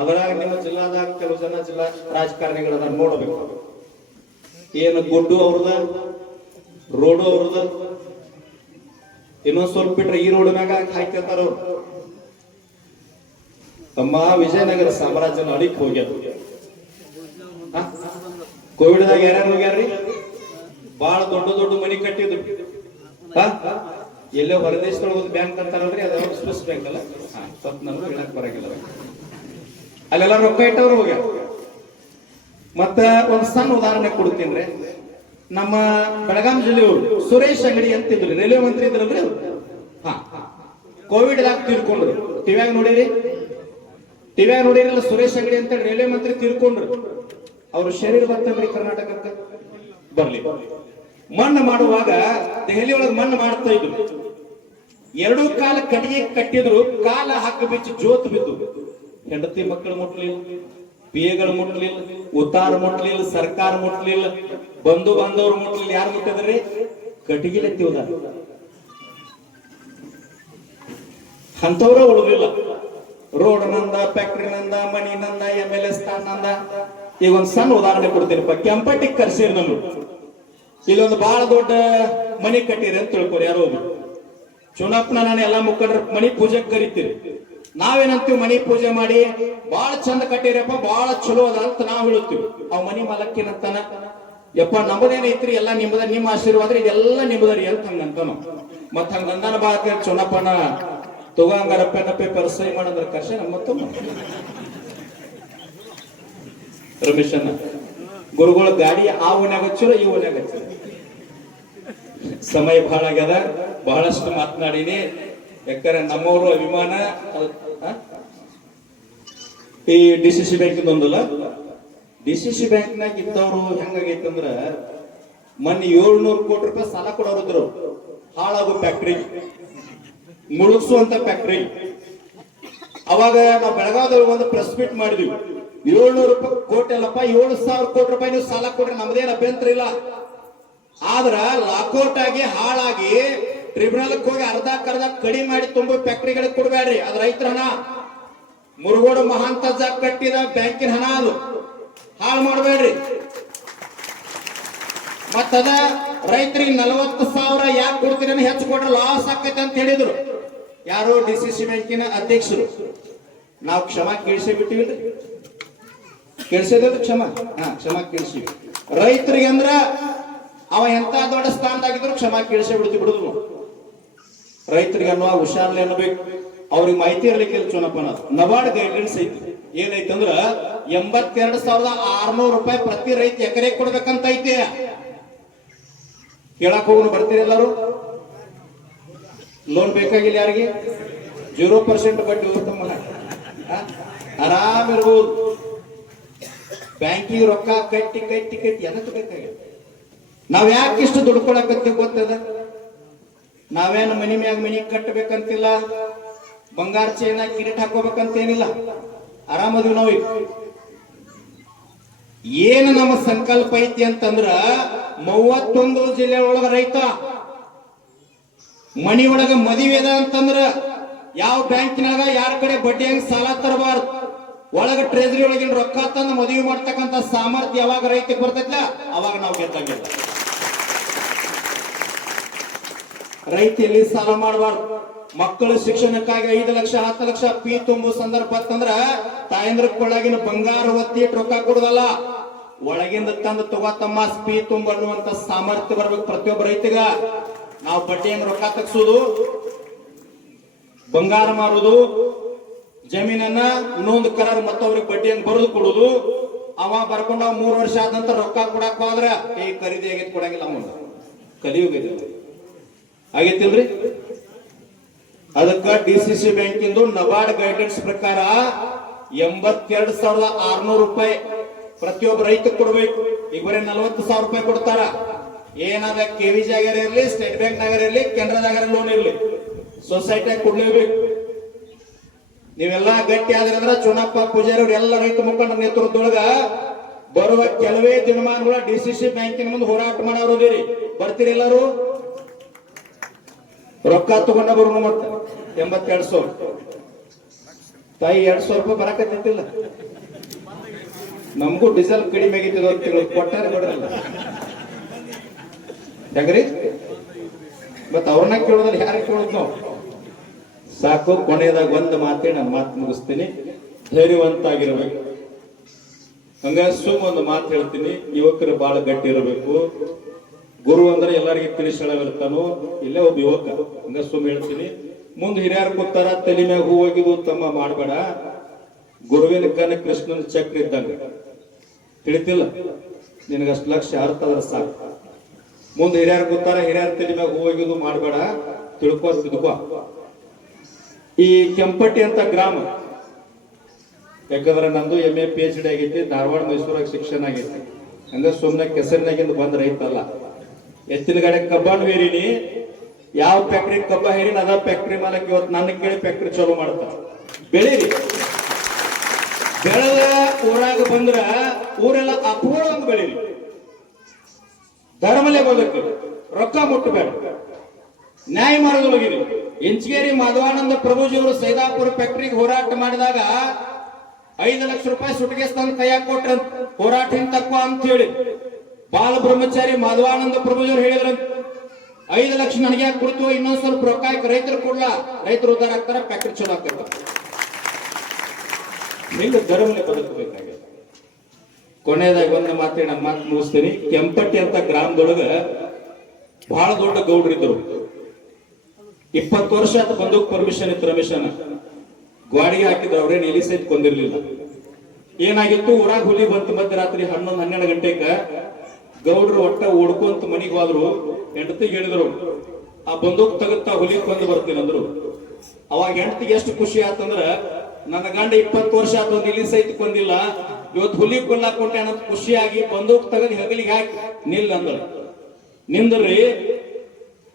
ಅದರಾಗ ನಿಮ್ಮ ಜಿಲ್ಲಾದಾಗ ಕೆಲವು ಜನ ಜಿಲ್ಲಾ ರಾಜಕಾರಣಿಗಳನ್ನ ನೋಡಬೇಕು. ಏನು ಗುಡ್ಡು ಅವ್ರದ, ರೋಡು ಅವ್ರದ, ಇನ್ನೊಂದ್ ಸ್ವಲ್ಪ ಬಿಟ್ರೆ ಈ ರೋಡ್ ಮ್ಯಾಗ ಹಾಕಿರ್ತಾರ ಅವ್ರು. ತಮ್ಮ ವಿಜಯನಗರ ಸಾಮ್ರಾಜ್ಯನ ಅಡಿಕ್ ಹೋಗ್ಯಾರ. ಕೋವಿಡ್ದಾಗ ಯಾರ್ಯಾರು ಹೋಗ್ಯಾರ್ರಿ? ಬಹಳ ದೊಡ್ಡ ದೊಡ್ಡ ಮನಿ ಕಟ್ಟಿದ್ರು. ಎಲ್ಲೋ ಹೊರದೇಶದೊಳಗೆ ಒಂದು ಬ್ಯಾಂಕ್ ಅಂತಾರಲ್ರಿ, ಅದ ಸ್ವಿಸ್ ಬ್ಯಾಂಕ್ ಅಲ್ಲ, ಸ್ವಲ್ಪ ನಮ್ಗೆ ಹೇಳಕ್ ಬರಂಗಿಲ್ಲ. ಅಲ್ಲೆಲ್ಲ ರೊಕ್ಕ ಇಟ್ಟವ್ರು ಹೋಗ್ಯಾರ. ಮತ್ತ ಒಂದ್ ಸಣ್ಣ ಉದಾಹರಣೆ ಕೊಡ್ತೀನಿ. ನಮ್ಮ ಬೆಳಗಾಂ ಜಿಲ್ಲೆಯವರು ಸುರೇಶ್ ಅಂಗಡಿ ಅಂತಿದ್ರು, ರೈಲ್ವೆ ಮಂತ್ರಿ ಇದ್ರಲ್ರಿ. ಕೋವಿಡ್ ದಾಗ ತೀರ್ಕೊಂಡ್ರು. ಟಿವ್ಯಾಗ ನೋಡಿರಿ? ಟಿವ್ಯಾಗ ನೋಡಿರಲ್ಲ? ಸುರೇಶ್ ಅಂಗಡಿ ಅಂತ ರೈಲ್ವೆ ಮಂತ್ರಿ ತೀರ್ಕೊಂಡ್ರು. ಅವ್ರ ಶರೀರ ಬರ್ತನ್ರಿ ಕರ್ನಾಟಕಕ್ಕೆ ಬರ್ಲಿ. ಮಣ್ಣು ಮಾಡುವಾಗ ದೆಹಲಿ ಒಳಗೆ ಮಣ್ಣು ಮಾಡ್ತಾ ಇದ್ರು. 2 ಕಾಲ ಕಟ್ಟಿಗೆ ಕಟ್ಟಿದ್ರು, ಕಾಲ ಹಾಕಿ ಬಿಚ್ಚಿ ಜೋತ್ ಬಿದ್ದು. ಹೆಂಡತಿ ಮಕ್ಕಳು ಮುಟ್ಲಿಲ್ಲ, ಪಿಎಗಳು ಮುಟ್ಲಿಲ್ಲ, ಉತ್ತಾರ ಮುಟ್ಲಿಲ್ಲ, ಸರ್ಕಾರ ಮುಟ್ಲಿಲ್ಲ, ಬಂಧು ಬಾಂಧವರು ಮುಟ್ಲಿಲ್ಲ. ಯಾರು ಮುಟ್ಟಿದ್ರಿ? ಕಟ್ಟಿಗೆ ಎತ್ತಿದ ಅಂತವ್ರ ಉಳಿದಿಲ್ಲ. ರೋಡ್ ನಂದ, ಫ್ಯಾಕ್ಟ್ರಿ ನಂದ, ಮನಿ ನಂದ, MLA ಸ್ಥಾನ ನಂದ. ಈಗ ಒಂದ್ ಸಣ್ಣ ಉದಾಹರಣೆ ಕೊಡ್ತೀನಪ್ಪ. ಕೆಂಪಟ್ಟಿಗೆ ಕರ್ಸಿರ್ ನಮ್ರು ಇಲ್ಲೊಂದು ಬಹಳ ದೊಡ್ಡ ಮನಿ ಕಟ್ಟಿರಿ ಅಂತ ತಿಳ್ಕೊರಿ. ಯಾರೋ ಒಬ್ರು ಚುನಾಪ್ನ ನಾನು ಎಲ್ಲಾ ಮುಖಂಡರ ಮನಿ ಪೂಜೆಗೆ ಕರಿತೀರಿ. ನಾವೇನಂತೀವಿ ಮನಿ ಪೂಜೆ ಮಾಡಿ ಬಾಳ ಚಂದ ಕಟ್ಟಿರಪ್ಪ, ಬಾಳ ಚಲೋ ಅದ ಅಂತ ನಾವ್ ಹೇಳುತ್ತೀವಿ. ಅವ್ ಮನಿ ಮಾಲಕ್ಕಿನಂತಾನ ಯಪ್ಪ ನಮ್ಮದೇನೈತ್ರಿ ಎಲ್ಲ ನಿಮ್ಮದ, ನಿಮ್ಮ ಆಶೀರ್ವಾದ ಇದೆಲ್ಲ ನಿಮ್ಮದರಿ ಅಂತ ಹಂಗಂತಾನು. ಮತ್ ಹಂಗಂದಾನ ಬಾ ಚುನಪ್ಪನ ತಗೋಂಗಾರ ಪೆನ್ನ ಪೇಪರ್ ಸೈ ಮಾಡಂದ್ರ ಕರ್ಷ ಮತ್ತ ರಮೇಶನ್ನ ಗುರುಗಳ ಗಾಡಿ ಆ ಓನ್ಯಾಗ ಹಚ್ಚಿರೋ ಈ ಓನ್ಯಾಗ ಹಚ್ಚಿರೋ. ಸಮಯ ಬಹಳ ಆಗ್ಯದ, ಬಹಳಷ್ಟು ಮಾತನಾಡಿನಿ. ಯಾಕಂದ್ರೆ ನಮ್ಮವರು ಅಭಿಮಾನ ಈ DCC ಬ್ಯಾಂಕ್ ಒಂದಲ್ಲ, DCC ಬ್ಯಾಂಕ್ನಾಗ ಇದ್ದವರು ಹೆಂಗಾಗೈತಂದ್ರ ಮೊನ್ನೆ 700 ಕೋಟಿ ರೂಪಾಯಿ ಸಾಲ ಕೊಡೋರಿದ್ರು. ಹಾಳಾಗೋ ಫ್ಯಾಕ್ಟ್ರಿ, ಮುಳುಗಿಸುವಂತ ಫ್ಯಾಕ್ಟ್ರಿ. ಅವಾಗ ನಾವು ಬೆಳಗಾವದಲ್ಲಿ ಒಂದು ಪ್ರೆಸ್ ಮೀಟ್ ಮಾಡಿದ್ವಿ. 700 ಕೋಟಿ ಅಲ್ಲಪ್ಪ, 7,000 ಕೋಟಿ ರೂಪಾಯಿ ನೀವು ಸಾಲ ಕೊಡ್ರಿ, ನಮ್ದೇನು ಅಭ್ಯಂತರ ಇಲ್ಲ. ಆದ್ರ ಲಾಕೌಟ್ ಆಗಿ ಹಾಳಾಗಿ ಟ್ರಿಬ್ಯುನಲ್ ಹೋಗಿ ಅರ್ಧ ಕಡಿಮೆ ಮಾಡಿ ತುಂಬಾ ಫ್ಯಾಕ್ಟ್ರಿಗಳಿಗೆ ಕೊಡ್ಬೇಡ್ರಿ. ಅದ್ ರೈತರ ಹಣ, ಮುರುಗೋಡು ಮಹಾಂತ ಜಾಗ ಕಟ್ಟಿದ ಬ್ಯಾಂಕಿನ ಹಣ, ಅದು ಹಾಳು ಮಾಡಬೇಡ್ರಿ. ಮತ್ತದ ರೈತರಿಗೆ 40,000 ಯಾಕೆ ಕೊಡ್ತೀರಿ, ಹೆಚ್ಚು ಕೊಟ್ರೆ ಲಾಸ್ ಆಕೈತೆ ಅಂತ ಹೇಳಿದ್ರು ಯಾರು DCC ಬ್ಯಾಂಕಿನ ಅಧ್ಯಕ್ಷರು. ನಾವು ಕ್ಷಮಾ ಕೇಳಿಸೇ ಬಿಟ್ಟಿವಿ, ಕೇಳಿಸಿದ ಕ್ಷಮಾ ಕೇಳಿಸಿವಿ. ರೈತರಿಗೆ ಅಂದ್ರ ಅವ ಎಂತ ದೊಡ್ಡ ಸ್ಥಾನದಾಗಿದ್ರು ಕ್ಷಮಾ ಕೇಳಿಸೇ ಬಿಡುದು. ರೈತರಿಗೆ ಅನ್ನುವ ಹುಷಾರ್ಲೆ ಅನ್ನಬೇಕು, ಅವ್ರಿಗೆ ಮಾಹಿತಿ ಇರ್ಲಿಕ್ಕೆ ಚುನಪ್ಪನ ನಬಾರ್ಡ್ ಗೈಡ್ಲೈನ್ಸ್ ಐತಿ. ಏನೈತಂದ್ರ 82,600 ರೂಪಾಯಿ ಪ್ರತಿ ರೈತ ಎಕರೆ ಕೊಡ್ಬೇಕಂತ ಐತಿ. ಕೇಳಕ್ ಹೋಗೋಣ, ಬರ್ತೀರಿ ಎಲ್ಲರೂ? ಲೋನ್ ಬೇಕಾಗಿಲ್ಲ ಯಾರಿಗೆ? 0% ಬಡ್ಡಿ ಉತ್ತಮ, ಆರಾಮ್ ಇರ್ಬೋದು. ಬ್ಯಾಂಕಿಗೆ ರೊಕ್ಕ ಕಟ್ಟಿ ಎದಕ್ಕೆ ಬೇಕಾಗಿಲ್ಲ. ನಾವ್ ಯಾಕೆ ಇಷ್ಟು ದುಡ್ಕೊಳಕತ್ತೀವಿ ಗೊತ್ತದ? ನಾವೇನು ಮನಿ ಮ್ಯಾಗ ಮನಿ ಕಟ್ಟಬೇಕಂತಿಲ್ಲ, ಬಂಗಾರ ಚೈನ ಕಿರೀಟ್ ಹಾಕೋಬೇಕಂತೇನಿಲ್ಲ, ಆರಾಮದೀವಿ ನಾವು. ಏನು ನಮ್ಮ ಸಂಕಲ್ಪ ಐತಿ ಅಂತಂದ್ರ 31 ಜಿಲ್ಲೆ ಒಳಗ ರೈತ ಮನಿ ಒಳಗ ಮದುವೆ ಅದ ಅಂತಂದ್ರ ಯಾವ ಬ್ಯಾಂಕಿನಾಗ ಯಾರ ಕಡೆ ಬಡ್ಡಿ ಹಂಗ ಸಾಲ ತರಬಾರ್ದು. ಒಳಗ ಟ್ರೆಜರಿ ಒಳಗಿನ ರೊಕ್ಕ ತಂದು ಮದುವೆ ಮಾಡ್ತಕ್ಕಂತ ಸಾಮರ್ಥ್ಯ ಯಾವಾಗ ರೈತಕ್ಕೆ ಬರ್ತೈತ್ಲ ಅವಾಗ ನಾವು ಗೆದ್ದಂಗಿಲ್ಲ. ರೈತ ಎಲ್ಲಿ ಸಾಲ ಮಾಡಬಾರ್ದು. ಮಕ್ಕಳ ಶಿಕ್ಷಣಕ್ಕಾಗಿ 5 ಲಕ್ಷ 10 ಲಕ್ಷ ಫೀ ತುಂಬು ಸಂದರ್ಭ ಅಂತಂದ್ರ ತಾಯಂದ್ರ ಕೊಳ್ಳಾಗಿನ ಬಂಗಾರ ಒತ್ತಿ ರೊಕ್ಕ ಕೊಡುದಲ್ಲ, ಒಳಗಿಂದ ತಂದು ತಗೋತಮ್ಮ ಫೀ ತುಂಬ ಅನ್ನುವಂತ ಸಾಮರ್ಥ್ಯ ಬರ್ಬೇಕು ಪ್ರತಿಯೊಬ್ಬ ರೈತಗ. ನಾವು ಬಡ್ಡಿ ಹೆಂಗ್ ರೊಕ್ಕ ತಗ್ಸೋದು, ಬಂಗಾರ ಮಾರುದು, ಜಮೀನನ್ನ ಇನ್ನೊಂದು ಕರಾರ್ ಮತ್ತೊಬ್ರಿಗೆ ಬಡ್ಡಿ ಹೆಂಗ್ ಬರೆದು ಕೊಡುದು. ಅವ ಬರ್ಕೊಂಡ 3 ವರ್ಷ ಆದ ನಂತರ ರೊಕ್ಕ ಕೊಡಕ್ ಹೋದ್ರ ಈ ಖರೀದಿ ಆಗೈತಿ ಕೊಡಂಗಿಲ್ಲ, ಅವನು ಕಲಿಯುಗ ಆಗೈತಿಲ್ರಿ. ಅದಕ್ಕ DCC ಬ್ಯಾಂಕಿಂದು ನಬಾರ್ಡ್ ಗೈಡ್ಲೈನ್ಸ್ ಪ್ರಕಾರ 82,600 ರೂಪಾಯಿ ಪ್ರತಿಯೊಬ್ಬ ರೈತ ಕೊಡ್ಬೇಕು. ಈಗ ಬರೀ 40,000 ರೂಪಾಯಿ ಕೊಡ್ತಾರ. ಏನಾದ KVJ ಆಗ್ಯಾರ ಇರ್ಲಿ, ಸ್ಟೇಟ್ ಬ್ಯಾಂಕ್ ನಾಗರ ಇರ್ಲಿ, ಕೆನರಾದಾಗ ಲೋನ್ ಇರ್ಲಿ, ಸೊಸೈಟಿಯಾಗ ಕೊಡ್ಲೇಬೇಕು. ನೀವೆಲ್ಲ ಗಟ್ಟಿ ಆದ್ರಂದ್ರ ಚುನಪ್ಪ ಪೂಜಾರಿ ಅವ್ರ ಎಲ್ಲ ರೈತ ಮುಖಂಡರ ನೇತೃತ್ವದೊಳಗ ಬರುವ ಕೆಲವೇ ದಿನಮಾನಗಳ DCC ಬ್ಯಾಂಕಿನ ಮುಂದೆ ಹೋರಾಟ ಮಾಡೋದಿರಿ. ಬರ್ತೀರಿ ಎಲ್ಲರೂ? ರೊಕ್ಕ ತಗೊಂಡ ಬರೋಣ. ಮತ್ತೆ 82,000 ತಾಯಿ 200 ರೂಪಾಯಿ ಬರಕತ್ತಿಲ್ಲ. ನಮಗೂ ಡೀಸೆಲ್ ಕಡಿಮೆ ಆಗಿತ್ತು ಅಂತ ತಿಂಗಳು ಕೊಟ್ಟಾರ ನೋಡ್ರಲ್ಲ ಹೆಂಗ್ರಿ. ಮತ್ತ ಅವ್ರನ್ನ ಕೇಳೋದ್ರಲ್ಲಿ ಯಾರಿಗೆ ಕೇಳೋದ್ ನಾವು? ಸಾಕು. ಕೊನೆಯದಾಗ ಒಂದು ಮಾತೇ ನಾನು ಮಾತು ಮುಗಿಸ್ತೀನಿ. ಧೈರ್ಯವಂತ ಆಗಿರ್ಬೇಕು. ಹಂಗ ಒಂದು ಮಾತು ಹೇಳ್ತೀನಿ, ಯುವಕರು ಬಹಳ ಗಟ್ಟಿ ಇರಬೇಕು. ಗುರು ಅಂದ್ರೆ ಎಲ್ಲರಿಗೆ ತಿಳಿಸಳವಿರ್ತಾನೋ, ಇಲ್ಲೇ ಒಬ್ಬ ಯುವಕ. ಹಂಗ ಹೇಳ್ತೀನಿ, ಮುಂದೆ ಹಿರಿಯರು ಕೂತಾರ, ತಲೆ ಮ್ಯಾಗ ಹೂ ಹೋಗಿದ್ದು ತಮ್ಮ ಮಾಡಬೇಡ. ಗುರುವಿನ ಕನ ಕೃಷ್ಣನ ಚಕ್ರ ಇದ್ದಂಗ, ತಿಳಿತಿಲ್ಲ ನಿನಗ 10 ಲಕ್ಷ ಅರ್ಥದ್ರ ಸಾಕು. ಮುಂದೆ ಹಿರಿಯರು ಕೂತಾರ, ಹಿರಿಯರ ತಲೆ ಮ್ಯಾಗ ಹೂ ಹೋಗಿದ್ದು ಮಾಡಬೇಡ, ತಿಳ್ಕೊ. ಈ ಕೆಂಪಟ್ಟಿ ಅಂತ ಗ್ರಾಮ, ಯಾಕಂದ್ರೆ ನಂದು MA PhD ಆಗೈತಿ, ಧಾರವಾಡ ಮೈಸೂರಾಗ ಶಿಕ್ಷಣ ಆಗೈತಿ. ಹಂಗ ಸುಮ್ಮನೆ ಕೆಸರಿನಾಗಿಂದ ಬಂದ್ ರೈತಲ್ಲ. ಎತ್ತಿನ ಗಾಡಿ ಕಬ್ಬಾನು ಹೇರಿನಿ, ಯಾವ ಫ್ಯಾಕ್ಟ್ರಿ ಕಬ್ಬ ಹೇರಿನ ಅದ ಫ್ಯಾಕ್ಟ್ರಿ ಮಾಲಕ್ ಇವತ್ತು ನನ್ನ ಕೇಳಿ ಫ್ಯಾಕ್ಟ್ರಿ ಚಾಲೂ ಮಾಡ್ತಾರ. ಬೆಳೀರಿ, ಬೆಳೆದ ಊರಾಗ ಬಂದ್ರ ಊರೆಲ್ಲ ಅಪೂರ್ವ ಬೆಳೀರಿ. ಧರ್ಮಲ್ಲೇ ಬದುಕು, ರೊಕ್ಕ ಮುಟ್ಟಬೇಡ, ನ್ಯಾಯ ಮಾಡೋದೊಳಗಿರಿ. ಇಂಚಗೇರಿ ಮಾಧವಾನಂದ ಪ್ರಭುಜಿಯವರು ಸೈದಾಪುರ ಫ್ಯಾಕ್ಟ್ರಿಗೆ ಹೋರಾಟ ಮಾಡಿದಾಗ 5 ಲಕ್ಷ ರೂಪಾಯಿ ಸುಟ್ಕೇಸ್ ತಂದು ಕೈಯಾಗ ಕೊಟ್ರ ಹೋರಾಟ ಹಿಂತಕ್ಕ ಅಂತ ಹೇಳಿ ಬಾಲ ಬ್ರಹ್ಮಚಾರಿ ಮಾಧವಾನಂದ ಪ್ರಭುಜಿಯವರು ಹೇಳಿದ್ರಂತ. 5 ಲಕ್ಷ ನನಗೆ ಕೊಡ್ತೀವೋ, ಇನ್ನೊಂದ್ ಸ್ವಲ್ಪ ರೊಕ್ಕ ರೈತರು ಕೊಡ್ಲಾ, ರೈತರು ಉದ್ದಾರ ಆಗ್ತಾರ, ಫ್ಯಾಕ್ಟ್ರಿ ಚಲೋ ಆಗ್ತಾರ. ಹಿಂಗ ಧರ್ಮನೆ ಬದುಕಬೇಕಾಗಿದೆ. ಕೊನೆಯದಾಗಿ ಒಂದು ಮಾತೇ ನಾನು ಮಾತು ಮುಗಿಸ್ತೀನಿ. ಕೆಂಪಟ್ಟಿ ಅಂತ ಗ್ರಾಮದೊಳಗ ಬಹಳ ದೊಡ್ಡ ಗೌಡ್ರಿದ್ರು. 20 ವರ್ಷ ಆತ ಬಂದೂಕ್ ಪರ್ಮಿಷನ್ ಇತ್ತು. ರಮೇಶನ ಗಾಡಿಗೆ ಹಾಕಿದ್ರು, ಅವ್ರೇನು ಎಲಿ ಸಹಿತ ಕೊಂದಿರ್ಲಿಲ್ಲ. ಏನಾಗಿತ್ತು, ಊರಾಗ ಹುಲಿ ಬಂತು ಮಧ್ಯರಾತ್ರಿ 11-12 ಗಂಟೆಗ. ಗೌಡ್ರು ಒಟ್ಟ ಓಡ್ಕೊಂತ ಮನಿಗೆ ಹೋದ್ರು. ಹೆಂಡತಿಗೆ ಹೇಳಿದ್ರು, ಆ ಬಂದೂಕ್ ತಗುತ್ತಾ ಹುಲಿ ಕೊಂದು ಬರ್ತೀನಿ ಅಂದ್ರು. ಅವಾಗ ಹೆಂಡತಿಗೆ ಎಷ್ಟು ಖುಷಿ ಆತಂದ್ರ, ನನ್ನ ಗಂಡ 20 ವರ್ಷ ಆತ ಒಂದು ಇಲಿ ಸಹಿತ ಕೊಂದಿಲ್ಲ, ಇವತ್ತು ಹುಲಿ ಕೊಲ್ಲಾಕೊಂಡೆ ಅನ್ನೋ ಖುಷಿಯಾಗಿ ಬಂದೂಕ್ ತೆಗೆದು ಹೆಗಲಿಗೆ ಹಾಕಿ ನಿಲ್ ಅಂದ್ರು. ನಿಂದ್ರಿ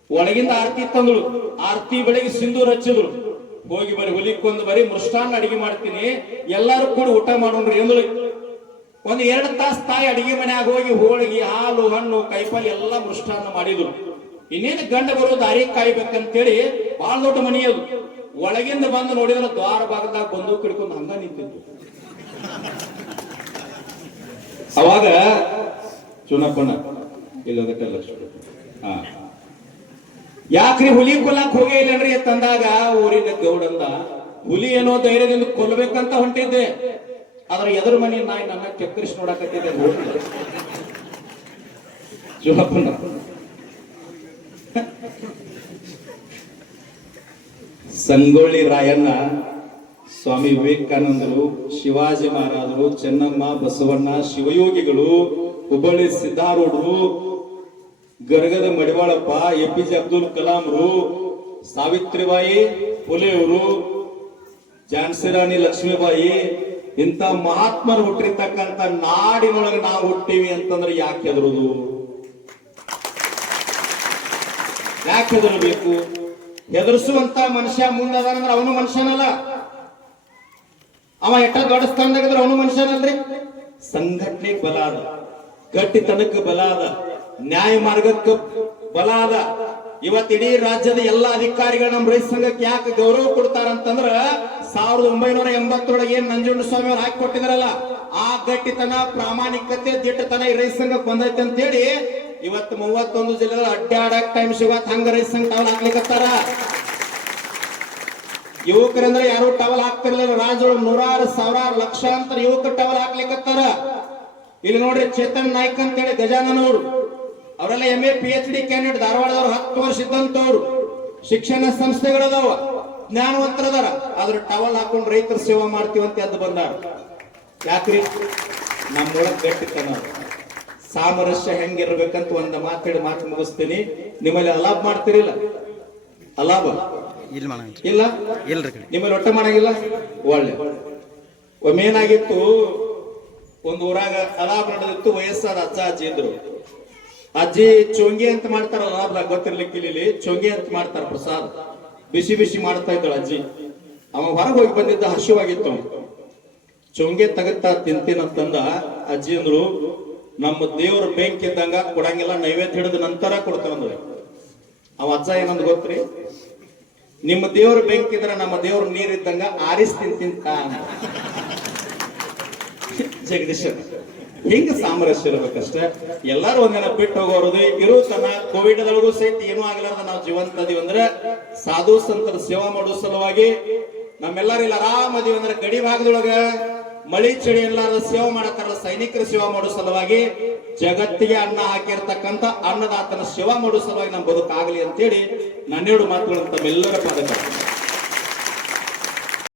ಒಳಗಿಂದ ಆರತಿ ತಂದಳು. ಆರತಿ ಬೆಳಗ್ಗೆ ಸಿಂಧೂರ್ ಹಚ್ಚಿದ್ರು. ಹೋಗಿ ಬರೀ ಹುಲಿ ಕೊಂದು ಬರೀ ಮೃಷ್ಟಾನ್ನ ಅಡಿಗೆ ಮಾಡ್ತೀನಿ, ಎಲ್ಲಾರು ಕೂಡ ಊಟ ಮಾಡೋಣ್ರಿ ಎಂದಳು. 1-2 ತಾಸು ತಾಯಿ ಅಡಿಗೆ ಮನ್ಯಾಗ ಹೋಗಿ ಹೋಳಿಗೆ, ಹಾಲು, ಹಣ್ಣು, ಕೈಪಲ್ಯ ಎಲ್ಲ ಮೃಷ್ಟಾನ್ನ ಮಾಡಿದ್ರು. ಇನ್ನೇನು ಗಂಡ ಬರೋ ದಾರಿ ಕಾಯ್ಬೇಕಂತೇಳಿ ಬಹಳ ದೊಡ್ಡ ಮನಿ ಅದು. ಒಳಗಿಂದ ಬಂದು ನೋಡಿದ್ರೆ ದ್ವಾರ ಭಾಗದಾಗ ಬಂದೂಕ್ ಹಿಡ್ಕೊಂಡು ಹಂಗ ನಿಂತಿತ್ತು. ಅವಾಗ ಚುನಪ್ಪಣ್ಣ ಇಲ್ಲದಕ್ಕೆ ಲಕ್ಷ ಯಾಕ್ರಿ ಹುಲಿ ಕೊಲ್ಲಕ್ ಹೋಗೇ ಇಲ್ಲನ್ರಿ ತಂದಾಗ ಊರಿನ ಗೌಡಂದ, ಹುಲಿ ಏನೋ ಧೈರ್ಯದಿಂದ ಕೊಲ್ಲಬೇಕಂತ ಹೊಂಟಿದ್ದೆ, ಆದ್ರೆ ಎದುರು ಮನಿ ನಾಯಿ ನನ್ನ ಚಕ್ಕರಿಸಿ ನೋಡಕತ್ತಿದ್ದೆ. ಚುನಪ್ಪಣ್ಣ ಸಂಗೊಳ್ಳಿ ರಾಯಣ್ಣ, ಸ್ವಾಮಿ ವಿವೇಕಾನಂದರು, ಶಿವಾಜಿ ಮಹಾರಾಜರು, ಚೆನ್ನಮ್ಮ, ಬಸವಣ್ಣ, ಶಿವಯೋಗಿಗಳು, ಹುಬ್ಬಳ್ಳಿ ಸಿದ್ದಾರೂಢರು, ಗರಗದ ಮಡಿವಾಳಪ್ಪ, APJ ಅಬ್ದುಲ್ ಕಲಾಂರು, ಸಾವಿತ್ರಿಬಾಯಿ ಫುಲೆಯವರು, ಝಾನ್ಸಿ ರಾಣಿ ಲಕ್ಷ್ಮೀಬಾಯಿ, ಇಂಥ ಮಹಾತ್ಮರು ಹುಟ್ಟಿರ್ತಕ್ಕಂಥ ನಾಡಿನೊಳಗೆ ನಾವು ಹುಟ್ಟಿವಿ ಅಂತಂದ್ರೆ ಯಾಕೆ ಹೆದರುದು? ಯಾಕೆ ಹೆದರಬೇಕು? ಹೆದರ್ಸುವಂತ ಮನುಷ್ಯ ಮುಂದದಾನಂದ್ರೆ ಅವನು ಮನುಷ್ಯನಲ್ಲ. ಅವ ಎಟ್ಟ ದೊಡ್ಡ ಸ್ಥಾನದಾಗಿದ್ರೆ ಅವನು ಮನುಷ್ಯನಲ್ರಿ. ಸಂಘಟನೆ ಬಲ ಅದ, ಗಟ್ಟಿತನಕ್ಕೆ ಬಲ ಅದ, ನ್ಯಾಯ ಮಾರ್ಗಕ್ಕೆ ಬಲ ಅದ. ಇವತ್ತು ಇಡೀ ರಾಜ್ಯದ ಎಲ್ಲಾ ಅಧಿಕಾರಿಗಳು ನಮ್ಮ ರೈತ ಸಂಘಕ್ಕೆ ಯಾಕೆ ಗೌರವ ಕೊಡ್ತಾರಂತಂದ್ರ 1980 ಏನ್ ನಂಜುಂಡಸ್ವಾಮಿ ಅವ್ರು ಹಾಕಿ ಕೊಟ್ಟಿದಾರಲ್ಲ, ಆ ಗಟ್ಟಿತನ, ಪ್ರಾಮಾಣಿಕತೆ, ದಿಟ್ಟತನ ಈ ರೈತ ಸಂಘಕ್ಕೆ ಬಂದೈತೆ ಅಂತ ಹೇಳಿ ಇವತ್ತು 31 ಜಿಲ್ಲೆಗಳಲ್ಲಿ ಅಡ್ಡಾಡಕ್ ಟೈಮ್ ಸಿಗತ್ ಹಂಗ ರೈತ ಸಂಘ ಟವಲ್ ಹಾಕ್ಲಿಕ್ಕತ್ತಾರ. ಯುವಕರಂದ್ರೆ ಯಾರು ಟವಲ್ ಹಾಕ್ತಿರ್ಲಿಲ್ಲ. ರಾಜ್ಯದೊಳಗೆ 100,000 ಲಕ್ಷಾಂತರ ಯುವಕರು ಟವಲ್ ಹಾಕ್ಲಿಕ್ಕತ್ತಾರ. ಇಲ್ಲಿ ನೋಡ್ರಿ, ಚೇತನ್ ನಾಯ್ಕ್ ಅಂತೇಳಿ ಗಜಾನನ್ ಅವರು, ಅವರೆಲ್ಲ MA PhD ಕ್ಯಾಂಡಿಡೇಟ್, ಧಾರವಾಡದವ್ರು, 10 ವರ್ಷ ಇದ್ದಂತವ್ರು, ಶಿಕ್ಷಣ ಸಂಸ್ಥೆಗಳದಾವ, ಜ್ಞಾನವಂತರದಾರ. ಆದ್ರೆ ಟವಲ್ ಹಾಕೊಂಡು ರೈತರ ಸೇವಾ ಮಾಡ್ತೀವಂತ ಎದ್ದು ಬಂದಾರ. ಯಾಕ್ರಿ? ನಮ್ಮೊಳಗ್ ಗಟ್ಟಿತನ, ಸಾಮರಸ್ಯ ಹೆಂಗಿರ್ಬೇಕಂತ ಒಂದು ಮಾತು ಮುಗಿಸ್ತೀನಿ. ನಿಮ್ಮಲ್ಲಿ ಅಲಾಬ್ ಮಾಡ್ತಿರಿಲ್ಲ? ಅಲಾಬ ಇಲ್ಲ, ನಿಮ್ಮಲ್ಲಿ ಒಟ್ಟ ಮಾಡಂಗಿಲ್ಲ. ಒಳ್ಳೆ ಒಮ್ಮೇನಾಗಿತ್ತು, ಒಂದು ಊರಾಗ ಅಲಾಬ್ ನಡೆದಿತ್ತು. ವಯಸ್ಸಾದ ಅಜ್ಜ ಅಜ್ಜಿ ಇದ್ರು. ಅಜ್ಜಿ ಚೊಂಗಿ ಅಂತ ಮಾಡ್ತಾರಲ್ಲ, ಅಲಾಬ್ದಾಗ ಗೊತ್ತಿರ್ಲಿಕ್ಕೆ ಇಲ್ಲಿ ಚೊಂಗಿ ಅಂತ ಮಾಡ್ತಾರ, ಪ್ರಸಾದ ಬಿಸಿ ಬಿಸಿ ಮಾಡ್ತಾ ಇದ್ರು ಅಜ್ಜಿ. ಅವ ಹೊರಗೆ ಹೋಗಿ ಬಂದಿದ್ದ, ಹಸಿವಾಗಿತ್ತು. ಚೊಂಗೆ ತಗತ್ತಾ ತಿಂತೀನಂತಂದ ಅಜ್ಜಿ ಅಂದ್ರು, ನಮ್ಮ ದೇವ್ರ ಬೆಂಕಿ ಇದ್ದಂಗ ಕೊಡಂಗಿಲ್ಲ, ನೈವೇದ್ಯ ಹಿಡಿದ ನಂತರ ಕೊಡ್ತಾರಂದ್ರೆ. ಅವ ಅಜ್ಜ ಏನಂದ್ ಗೊತ್ತ್ರಿ? ನಿಮ್ಮ ದೇವ್ರ ಬೆಂಕಿ ಇದ್ರ ನಮ್ಮ ದೇವ್ರ ನೀರಿದ್ದಂಗ ಆರಿಸ್ ತಿಂತ. ಜಗದೀಶ್ ಹಿಂಗ ಸಾಮರಸ್ಯ ಇರ್ಬೇಕಷ್ಟೇ. ಎಲ್ಲಾರು ಒಂದಿನ ಬಿಟ್ಟು ಹೋಗೋದು ಇರೋ ತನ. ಕೋವಿಡ್ ದೊಳಗೂ ಸಹಿತ ಏನೂ ಆಗಲಾರ್ದ ನಾವು ಜೀವಂತ ಅದೀವಿ ಅಂದ್ರೆ ಸಾಧು ಸಂತರ ಸೇವಾ ಮಾಡೋ ಸಲುವಾಗಿ. ನಮ್ಮೆಲ್ಲರೂ ಇಲ್ಲ ಆರಾಮದೀವಿ ಅಂದ್ರೆ ಗಡಿ ಭಾಗದೊಳಗ ಮಳಿ ಚಳಿ ಎಲ್ಲಾರ ಸೇವೆ ಮಾಡತ್ತಾರ, ಸೈನಿಕರ ಸೇವಾ ಮಾಡೋ ಸಲುವಾಗಿ, ಜಗತ್ತಿಗೆ ಅನ್ನ ಹಾಕಿರ್ತಕ್ಕಂಥ ಅನ್ನದಾತನ ಸೇವಾ ಮಾಡೋ ಸಲುವಾಗಿ ನಮ್ಮ ಬದುಕಾಗಲಿ ಅಂತೇಳಿ 12 ಮಾತುಗಳನ್ನು ತಮ್ಮೆಲ್ಲರ ಪಾದಕ